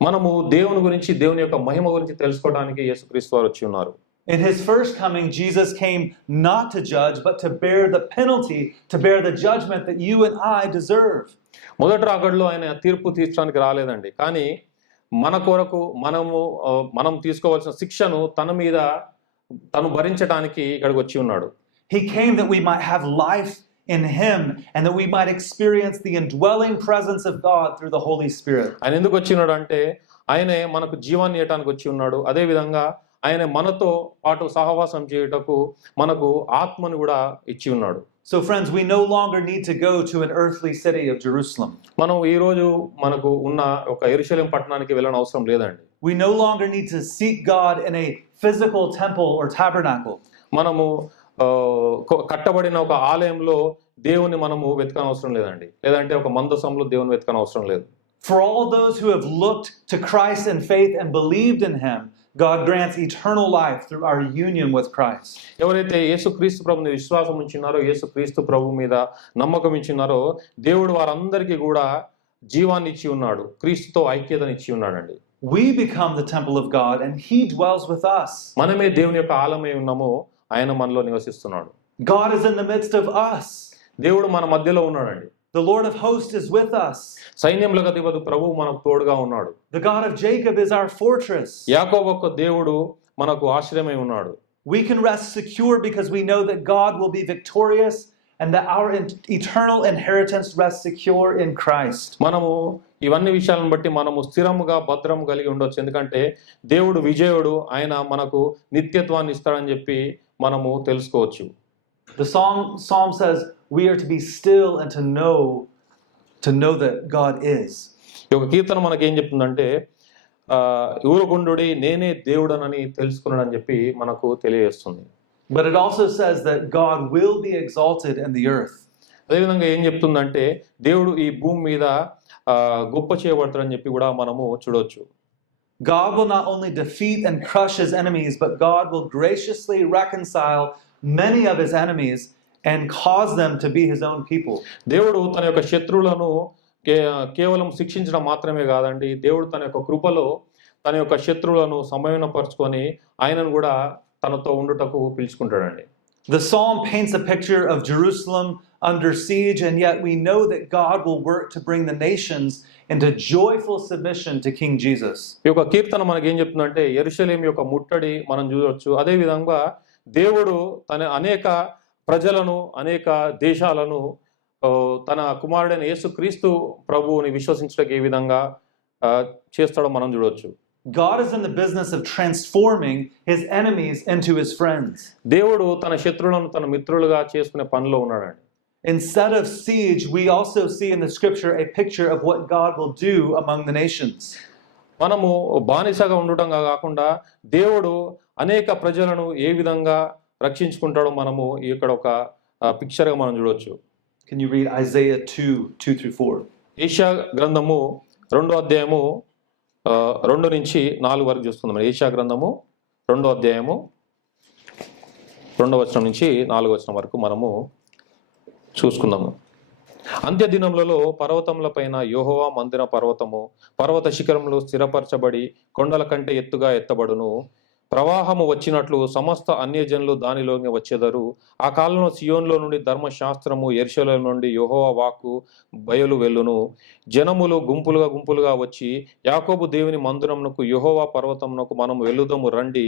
మనము దేవుని గురించి దేవుని యొక్క మహిమ గురించి తెలుసుకోవడానికి యేసుక్రీస్తు వారు వచ్చి ఉన్నారు. In his first coming, Jesus came not to judge, but to bear the penalty, to bear the judgment that you and I deserve. మొదటి రాకడలో ఆయన తీర్పు తీర్చడానికి రాలేదండి. కానీ మన కొరకు మనం తీసుకోవాల్సిన శిక్షను తన మీద తను భరించడానికి ఇక్కడికి వచ్చి ఉన్నాడు. He came that we might have life in him and that we might experience the indwelling presence of God through the Holy Spirit. ఆయన ఎందుకు వచ్చి ఉన్నాడు అంటే ఆయనే మనకు జీవాన్ని ఇవ్వడానికి వచ్చి ఉన్నాడు. అదే విధంగా ఆయన మనతో పాటు సహవాసం చేయుటకు మనకు ఆత్మను కూడా ఇచ్చి ఉన్నాడు. So friends, we no longer need to go to an earthly city of Jerusalem. మనం ఈ రోజు మనకు ఉన్న ఒక యెరూషలేం పట్టణానికి వెళ్ళన అవసరం లేదండి. We no longer need to seek God in a physical temple or tabernacle. మనము కట్టబడిన ఒక ఆలయంలో దేవుని మనము వెతకన అవసరం లేదండి. లేదంటే ఒక మందసంలో దేవుని వెతకన అవసరం లేదు. For all those who have looked to Christ in faith and believed in him, God grants eternal life through our union with Christ. ఎవరైతే యేసుక్రీస్తు ప్రభుని విశ్వాసం ఉంచున్నారో యేసుక్రీస్తు ప్రభు మీద నమ్మకం ఉంచున్నారో దేవుడు వారందరికీ కూడా జీవాన్ని ఇచ్చి ఉన్నాడు. క్రీస్తుతో ఐక్యతను ఇచ్చి ఉన్నాడండి. We become the temple of God and he dwells with us. మనమే దేవుని యొక్క ఆలయమై ఉన్నాము. ఆయన మనలో నివసిస్తున్నాడు. God is in the midst of us. దేవుడు మన మధ్యలో ఉన్నాడండి. The Lord of hosts is with us. సైన్యములకు అధిపతి ప్రభువు మనకు తోడుగా ఉన్నాడు. The God of Jacob is our fortress. యాకోబు యొక్క దేవుడు మనకు ఆశ్రయమై ఉన్నాడు. We can rest secure because we know that God will be victorious and that our eternal inheritance rests secure in Christ. మనము ఇవన్నీ విషయాలను బట్టి మనము స్థిరముగా భద్రం కలిగి ఉండొచ్చు. ఎందుకంటే దేవుడు విజయుడు. ఆయన మనకు నిత్యత్వాన్ని ఇస్తాడని చెప్పి మనము తెలుసుకోవచ్చు. The psalm says we are to be still and to know that God is. ఈ యొక్క కీర్తన మనకి ఏం చెప్తుందంటే ఊరగుండుడి నేనే దేవుడనని తెలుసుకున్నాడని చెప్పి మనకు తెలియజేస్తుంది. But it also says that God will be exalted in the earth. అదేవిధంగా ఏం చెప్తుందంటే దేవుడు ఈ భూమి మీద గొప్ప చేయబడతాడని చెప్పి కూడా మనము చూడవచ్చు. God will not only defeat and crush his enemies, but God will graciously reconcile many of his enemies and cause them to be his own people. దేవుడు తన యొక్క శత్రువులను కేవలం శిక్షించడం మాత్రమే కాదండి. దేవుడు తన యొక్క కృపలో తన యొక్క శత్రువులను సమన్వయపరుచుకొని ఆయనను కూడా తనతో ఉండుటకు పిలుచుకుంటాడండి. The psalm paints a picture of Jerusalem under siege, and yet we know that God will work to bring the nations into joyful submission to King Jesus. ఈ యొక్క కీర్తన మనకి ఏం చెప్తుందంటే యెరూషలేం యొక్క ముట్టడి మనం చూడవచ్చు. అదే విధంగా దేవుడు తన అనేక ప్రజలను అనేక దేశాలను తన కుమారుడైన యేసుక్రీస్తు ప్రభువుని విశ్వసించడానికి ఏ విధంగా చేస్తాడో మనం చూడవచ్చు. God is in the business of transforming his enemies into his friends. దేవుడు తన శత్రువులను తన మిత్రులుగా చేసుకునే పనిలో ఉన్నాడండి. Instead of siege, we also see in the scripture a picture of what God will do among the nations. మనము బానిసగా ఉండటం కాకుండా దేవుడు అనేక ప్రజలను ఏ విధంగా రక్షించుకుంటాడో మనము ఇక్కడ ఒక పిక్చర్గా మనం చూడవచ్చు. Can you read Isaiah 2:2-4? Asia గ్రంథము 2వ అధ్యాయము 2 నుంచి 4 వరకు చూస్తున్నాం. ఏషియా గ్రంథము 2వ అధ్యాయము 2వ వచనం నుంచి 4వ వచనం వరకు మనము చూసుకుందాము. అంత్య దినములలో పర్వతముల పైన యెహోవా మందిర పర్వతము పర్వత శిఖరములు స్థిరపరచబడి కొండల కంటే ఎత్తుగా ఎత్తబడును. ప్రవాహము వచ్చినట్లు సమస్త అన్యజనులు దానిలోకి వచ్చేదరు. ఆ కాలంలో సియోన్లో నుండి ధర్మశాస్త్రము, యెరూషలేము నుండి యెహోవా వాక్కు బయలు వెళ్ళును. జనములు గుంపులుగా గుంపులుగా వచ్చి యాకోబు దేవుని మందిరమునకు యెహోవా పర్వతమునకు మనము వెళ్ళుదము రండి.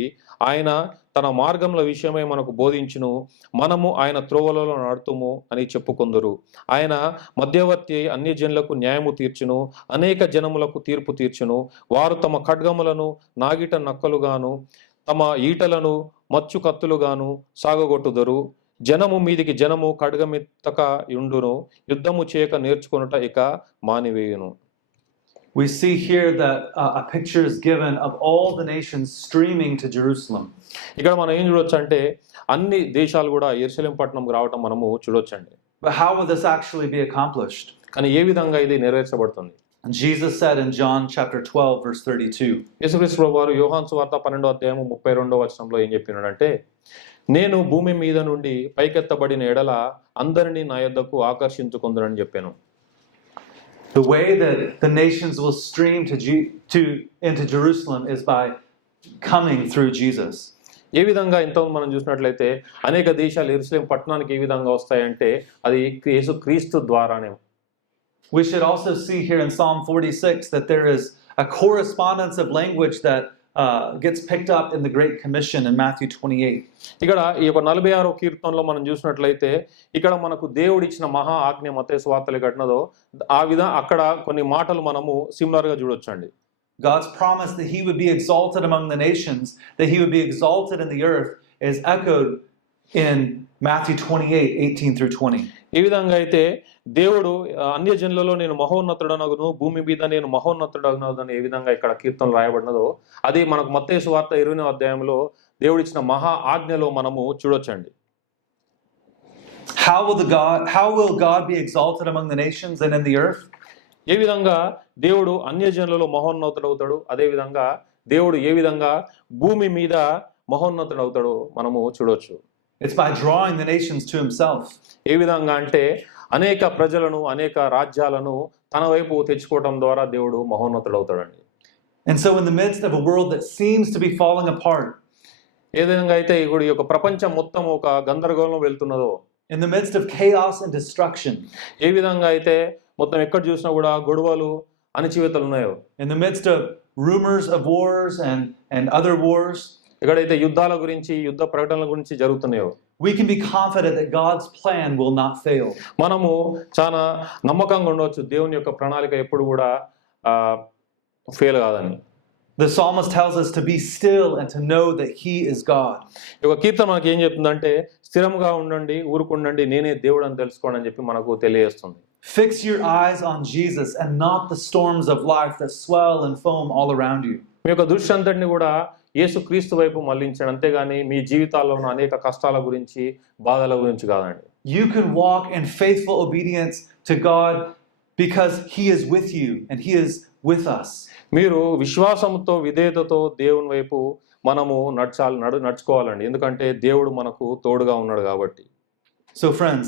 ఆయన తన మార్గముల విషయమై మనకు బోధించును. మనము ఆయన త్రోవలలో నడుతుము అని చెప్పుకొందురు. ఆయన మధ్యవర్తి అన్యజనులకు న్యాయము తీర్చును, అనేక జనములకు తీర్పు తీర్చును. వారు తమ ఖడ్గములను నాగిట నక్కలుగాను తమ ఈటలను మచ్చు కత్తులుగాను సాగగొట్టుదురు. జనము మీదికి జనము ఖడ్గమెత్తక యుండును, యుద్ధము చేయక నేర్చుకొనుట ఇక మానివేయును. We see here that a picture is given of all the nations streaming to Jerusalem. ఇక్కడ మనం ఏం చూడొచ్చు అంటే అన్ని దేశాలు కూడా యెరూషలేం పట్టణంకు రావటం మనము చూడొచ్చండి. But how will this actually be accomplished? కానీ ఏ విధంగా ఇది నెరవేర్చబడుతుంది? And Jesus said in John chapter 12 verse 32. యేసుక్రీస్తు ప్రభువారు యోహాను సువార్త 12వ అధ్యాయము 32వ వచనంలో ఏం చెప్పినాడంటే, నేను భూమి మీద నుండి పైకెత్తబడిన ఎడల అందరినీ నా యొద్దకు ఆకర్షించుకుందునని చెప్పాను. The way that the nations will stream into Jerusalem is by coming through Jesus. ఏ విధంగా ఇంతకు మనం చూసినట్లయితే అనేక దేశాలు యెరూషలేం పట్టణానికి ఏ విధంగా వస్తాయంటే అది యేసుక్రీస్తు ద్వారానే. We should also see here in Psalm 46 that there is a correspondence of language that gets picked up in the Great Commission in Matthew 28. ఇక్కడ ఈ యొక్క 46వ కీర్తనలో మనం చూసినట్లయితే ఇక్కడ మనకు దేవుడు ఇచ్చిన మహా ఆజ్ఞ మత్తయి సువార్తలో కట్టినదో ఆ విధంగా అక్కడ కొన్ని మాటలు మనము సిమిలర్ గా చూడొచ్చండి. God's promise that he would be exalted among the nations, that he would be exalted in the earth, is echoed in Matthew 28:18 through 20. ఈ విధంగా అయితే దేవుడు అన్యజనులలో నేను మహోన్నతుడనగును, భూమి మీద నేను మహోన్నతుడనగును ఏ విధంగా ఇక్కడ కీర్తనలు రాయబడినదో అది మనకు మత్తయి సువార్త 20వ అధ్యాయంలో దేవుడు ఇచ్చిన మహా ఆజ్ఞలో మనము చూడొచ్చండి. How will God be exalted among the nations and in the earth? ఏ విధంగా దేవుడు అన్యజనులలో మహోన్నతుడవుతాడు, అదే విధంగా దేవుడు ఏ విధంగా భూమి మీద మహోన్నతుడవుతాడో మనము చూడొచ్చు. It's by drawing the nations to himself. ఏ విధంగా అంటే అనేక ప్రజలను అనేక రాజ్యాలను తన వైపు తెచ్చుకోవడం ద్వారా దేవుడు మహోన్నతుడవుతాడండి. And so in the midst of a world that seems to be falling apart, ఏ విధంగా అయితే ఇప్పుడు ఈ యొక్క ప్రపంచం మొత్తం ఒక గందరగోళంలో వెళ్తున్నదో, in the midst of chaos and destruction, ఏ విధంగా అయితే మొత్తం ఎక్కడ చూసినా కూడా గొడవలు అణచివేతలు ఉన్నాయో, in the midst of rumors of wars and other wars, ఎక్కడైతే యుద్ధాల గురించి యుద్ధ ప్రకటనల గురించి జరుగుతున్నాయో, we can be confident that God's plan will not fail. మనము చాలా నమ్మకంగా ఉండవచ్చు దేవుని యొక్క ప్రణాళిక ఎప్పుడు కూడా ఫెయిల్ కాదని. The psalmist tells us to be still and to know that he is God. ఈ యొక్క కీర్తన మనకి ఏం చెప్తుందంటే స్థిరంగా ఉండండి, ఊరుకుండండి, నేనే దేవుడు అని తెలుసుకోండి అని చెప్పి మనకు తెలియజేస్తుంది. Fix your eyes on Jesus and not the storms of life that swell and foam all around you. మీ యొక్క దృష్టి అంతటిని కూడా యేసుక్రీస్తు వైపు మళ్లించండి, అంతేగాని మీ జీవితాల్లో ఉన్న అనేక కష్టాల గురించి బాధల గురించి కాదండి. You can walk in faithful obedience to God because he is with you and he is with us. మీరు విశ్వాసంతో విధేయతతో దేవుని వైపు మనము నడుచుకోవాలండి, ఎందుకంటే దేవుడు మనకు తోడుగా ఉన్నాడు కాబట్టి. So friends,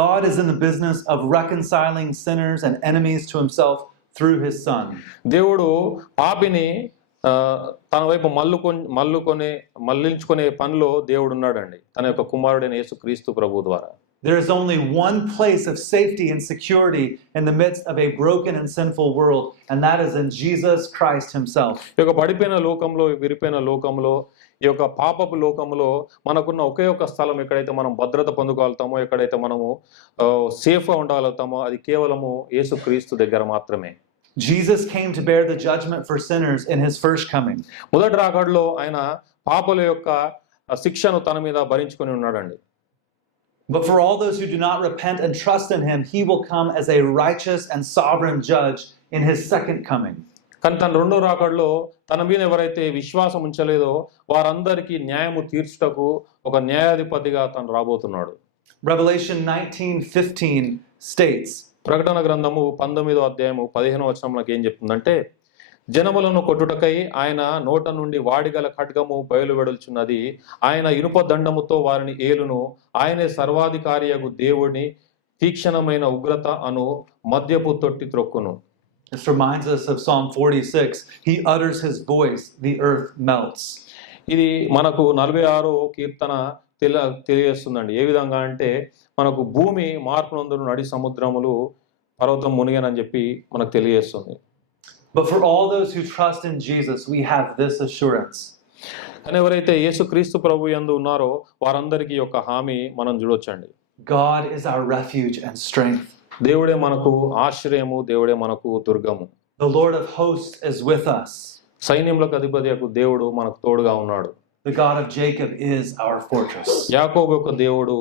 God is in the business of reconciling sinners and enemies to himself through his son. దేవుడు పాపిని తన వైపు మళ్ళించుకునే పనిలో దేవుడు ఉన్నాడండి, తన యొక్క కుమారుడైన యేసుక్రీస్తు ప్రభు ద్వారా. There is only one place of safety and security in the midst of a broken and sinful world, and that is in Jesus Christ himself. ఈ యొక్క పడిపోయిన లోకంలో, విరిపోయిన లోకంలో, ఈ యొక్క పాపపు లోకంలో మనకున్న ఒకే ఒక స్థలం ఎక్కడైతే మనం భద్రత పొందుకోగలుగుతామో, ఎక్కడైతే మనము సేఫ్గా ఉండగలుగుతామో అది కేవలము యేసుక్రీస్తు దగ్గర మాత్రమే. Jesus came to bear the judgment for sinners in his first coming. మొదటి రాకడలో ఆయన పాపుల యొక్క శిక్షను తన మీద భరించుకొని ఉన్నాడండి. But for all those who do not repent and trust in him, he will come as a righteous and sovereign judge in his second coming. కానీ తన రెండో రాకడలో తన మీద ఎవరైతే విశ్వాసం ఉంచలేదో వారందరికీ న్యాయము తీర్చుటకు ఒక న్యాయాధిపతిగా తను రాబోతున్నాడు. Revelation 19:15 states, ప్రకటన గ్రంథము 19వ అధ్యాయము 15వ వచనం మనకి ఏం చెప్తుందంటే, జనములను కొట్టుటకై ఆయన నోట నుండి వాడిగల ఖడ్గము బయలువెడుచున్నది. ఆయన ఇనుప దండముతో వారిని ఏలును. ఆయనే సర్వాధికారియగు దేవుని తీక్షణమైన ఉగ్రత అను మద్యపు తొట్టి త్రొక్కును. This reminds us of Psalm 46. He utters his voice, the earth melts. ఇది మనకు 46వ కీర్తన తెలియజేస్తుందండి. ఏ విధంగా అంటే మనకు భూమి మార్పు నందును నడి సముద్రములు పర్వతం మునిగనని చెప్పి మనకు తెలియజేస్తుంది. But for all those who trust in Jesus, we have this assurance. కానీ ఎవరైతే యేసుక్రీస్తు ప్రభు యందు ఉన్నారో వారందరికీ యొక్క హామీ మనం చూడొచ్చండి. God is our refuge and strength. దేవుడే మనకు ఆశ్రయము, దేవుడే మనకు దుర్గము. The Lord of hosts is with us. సైన్యములకు అధిపతియగు దేవుడు మనకు తోడుగా ఉన్నాడు. The God of Jacob is our fortress. యాకోబు యొక్క దేవుడు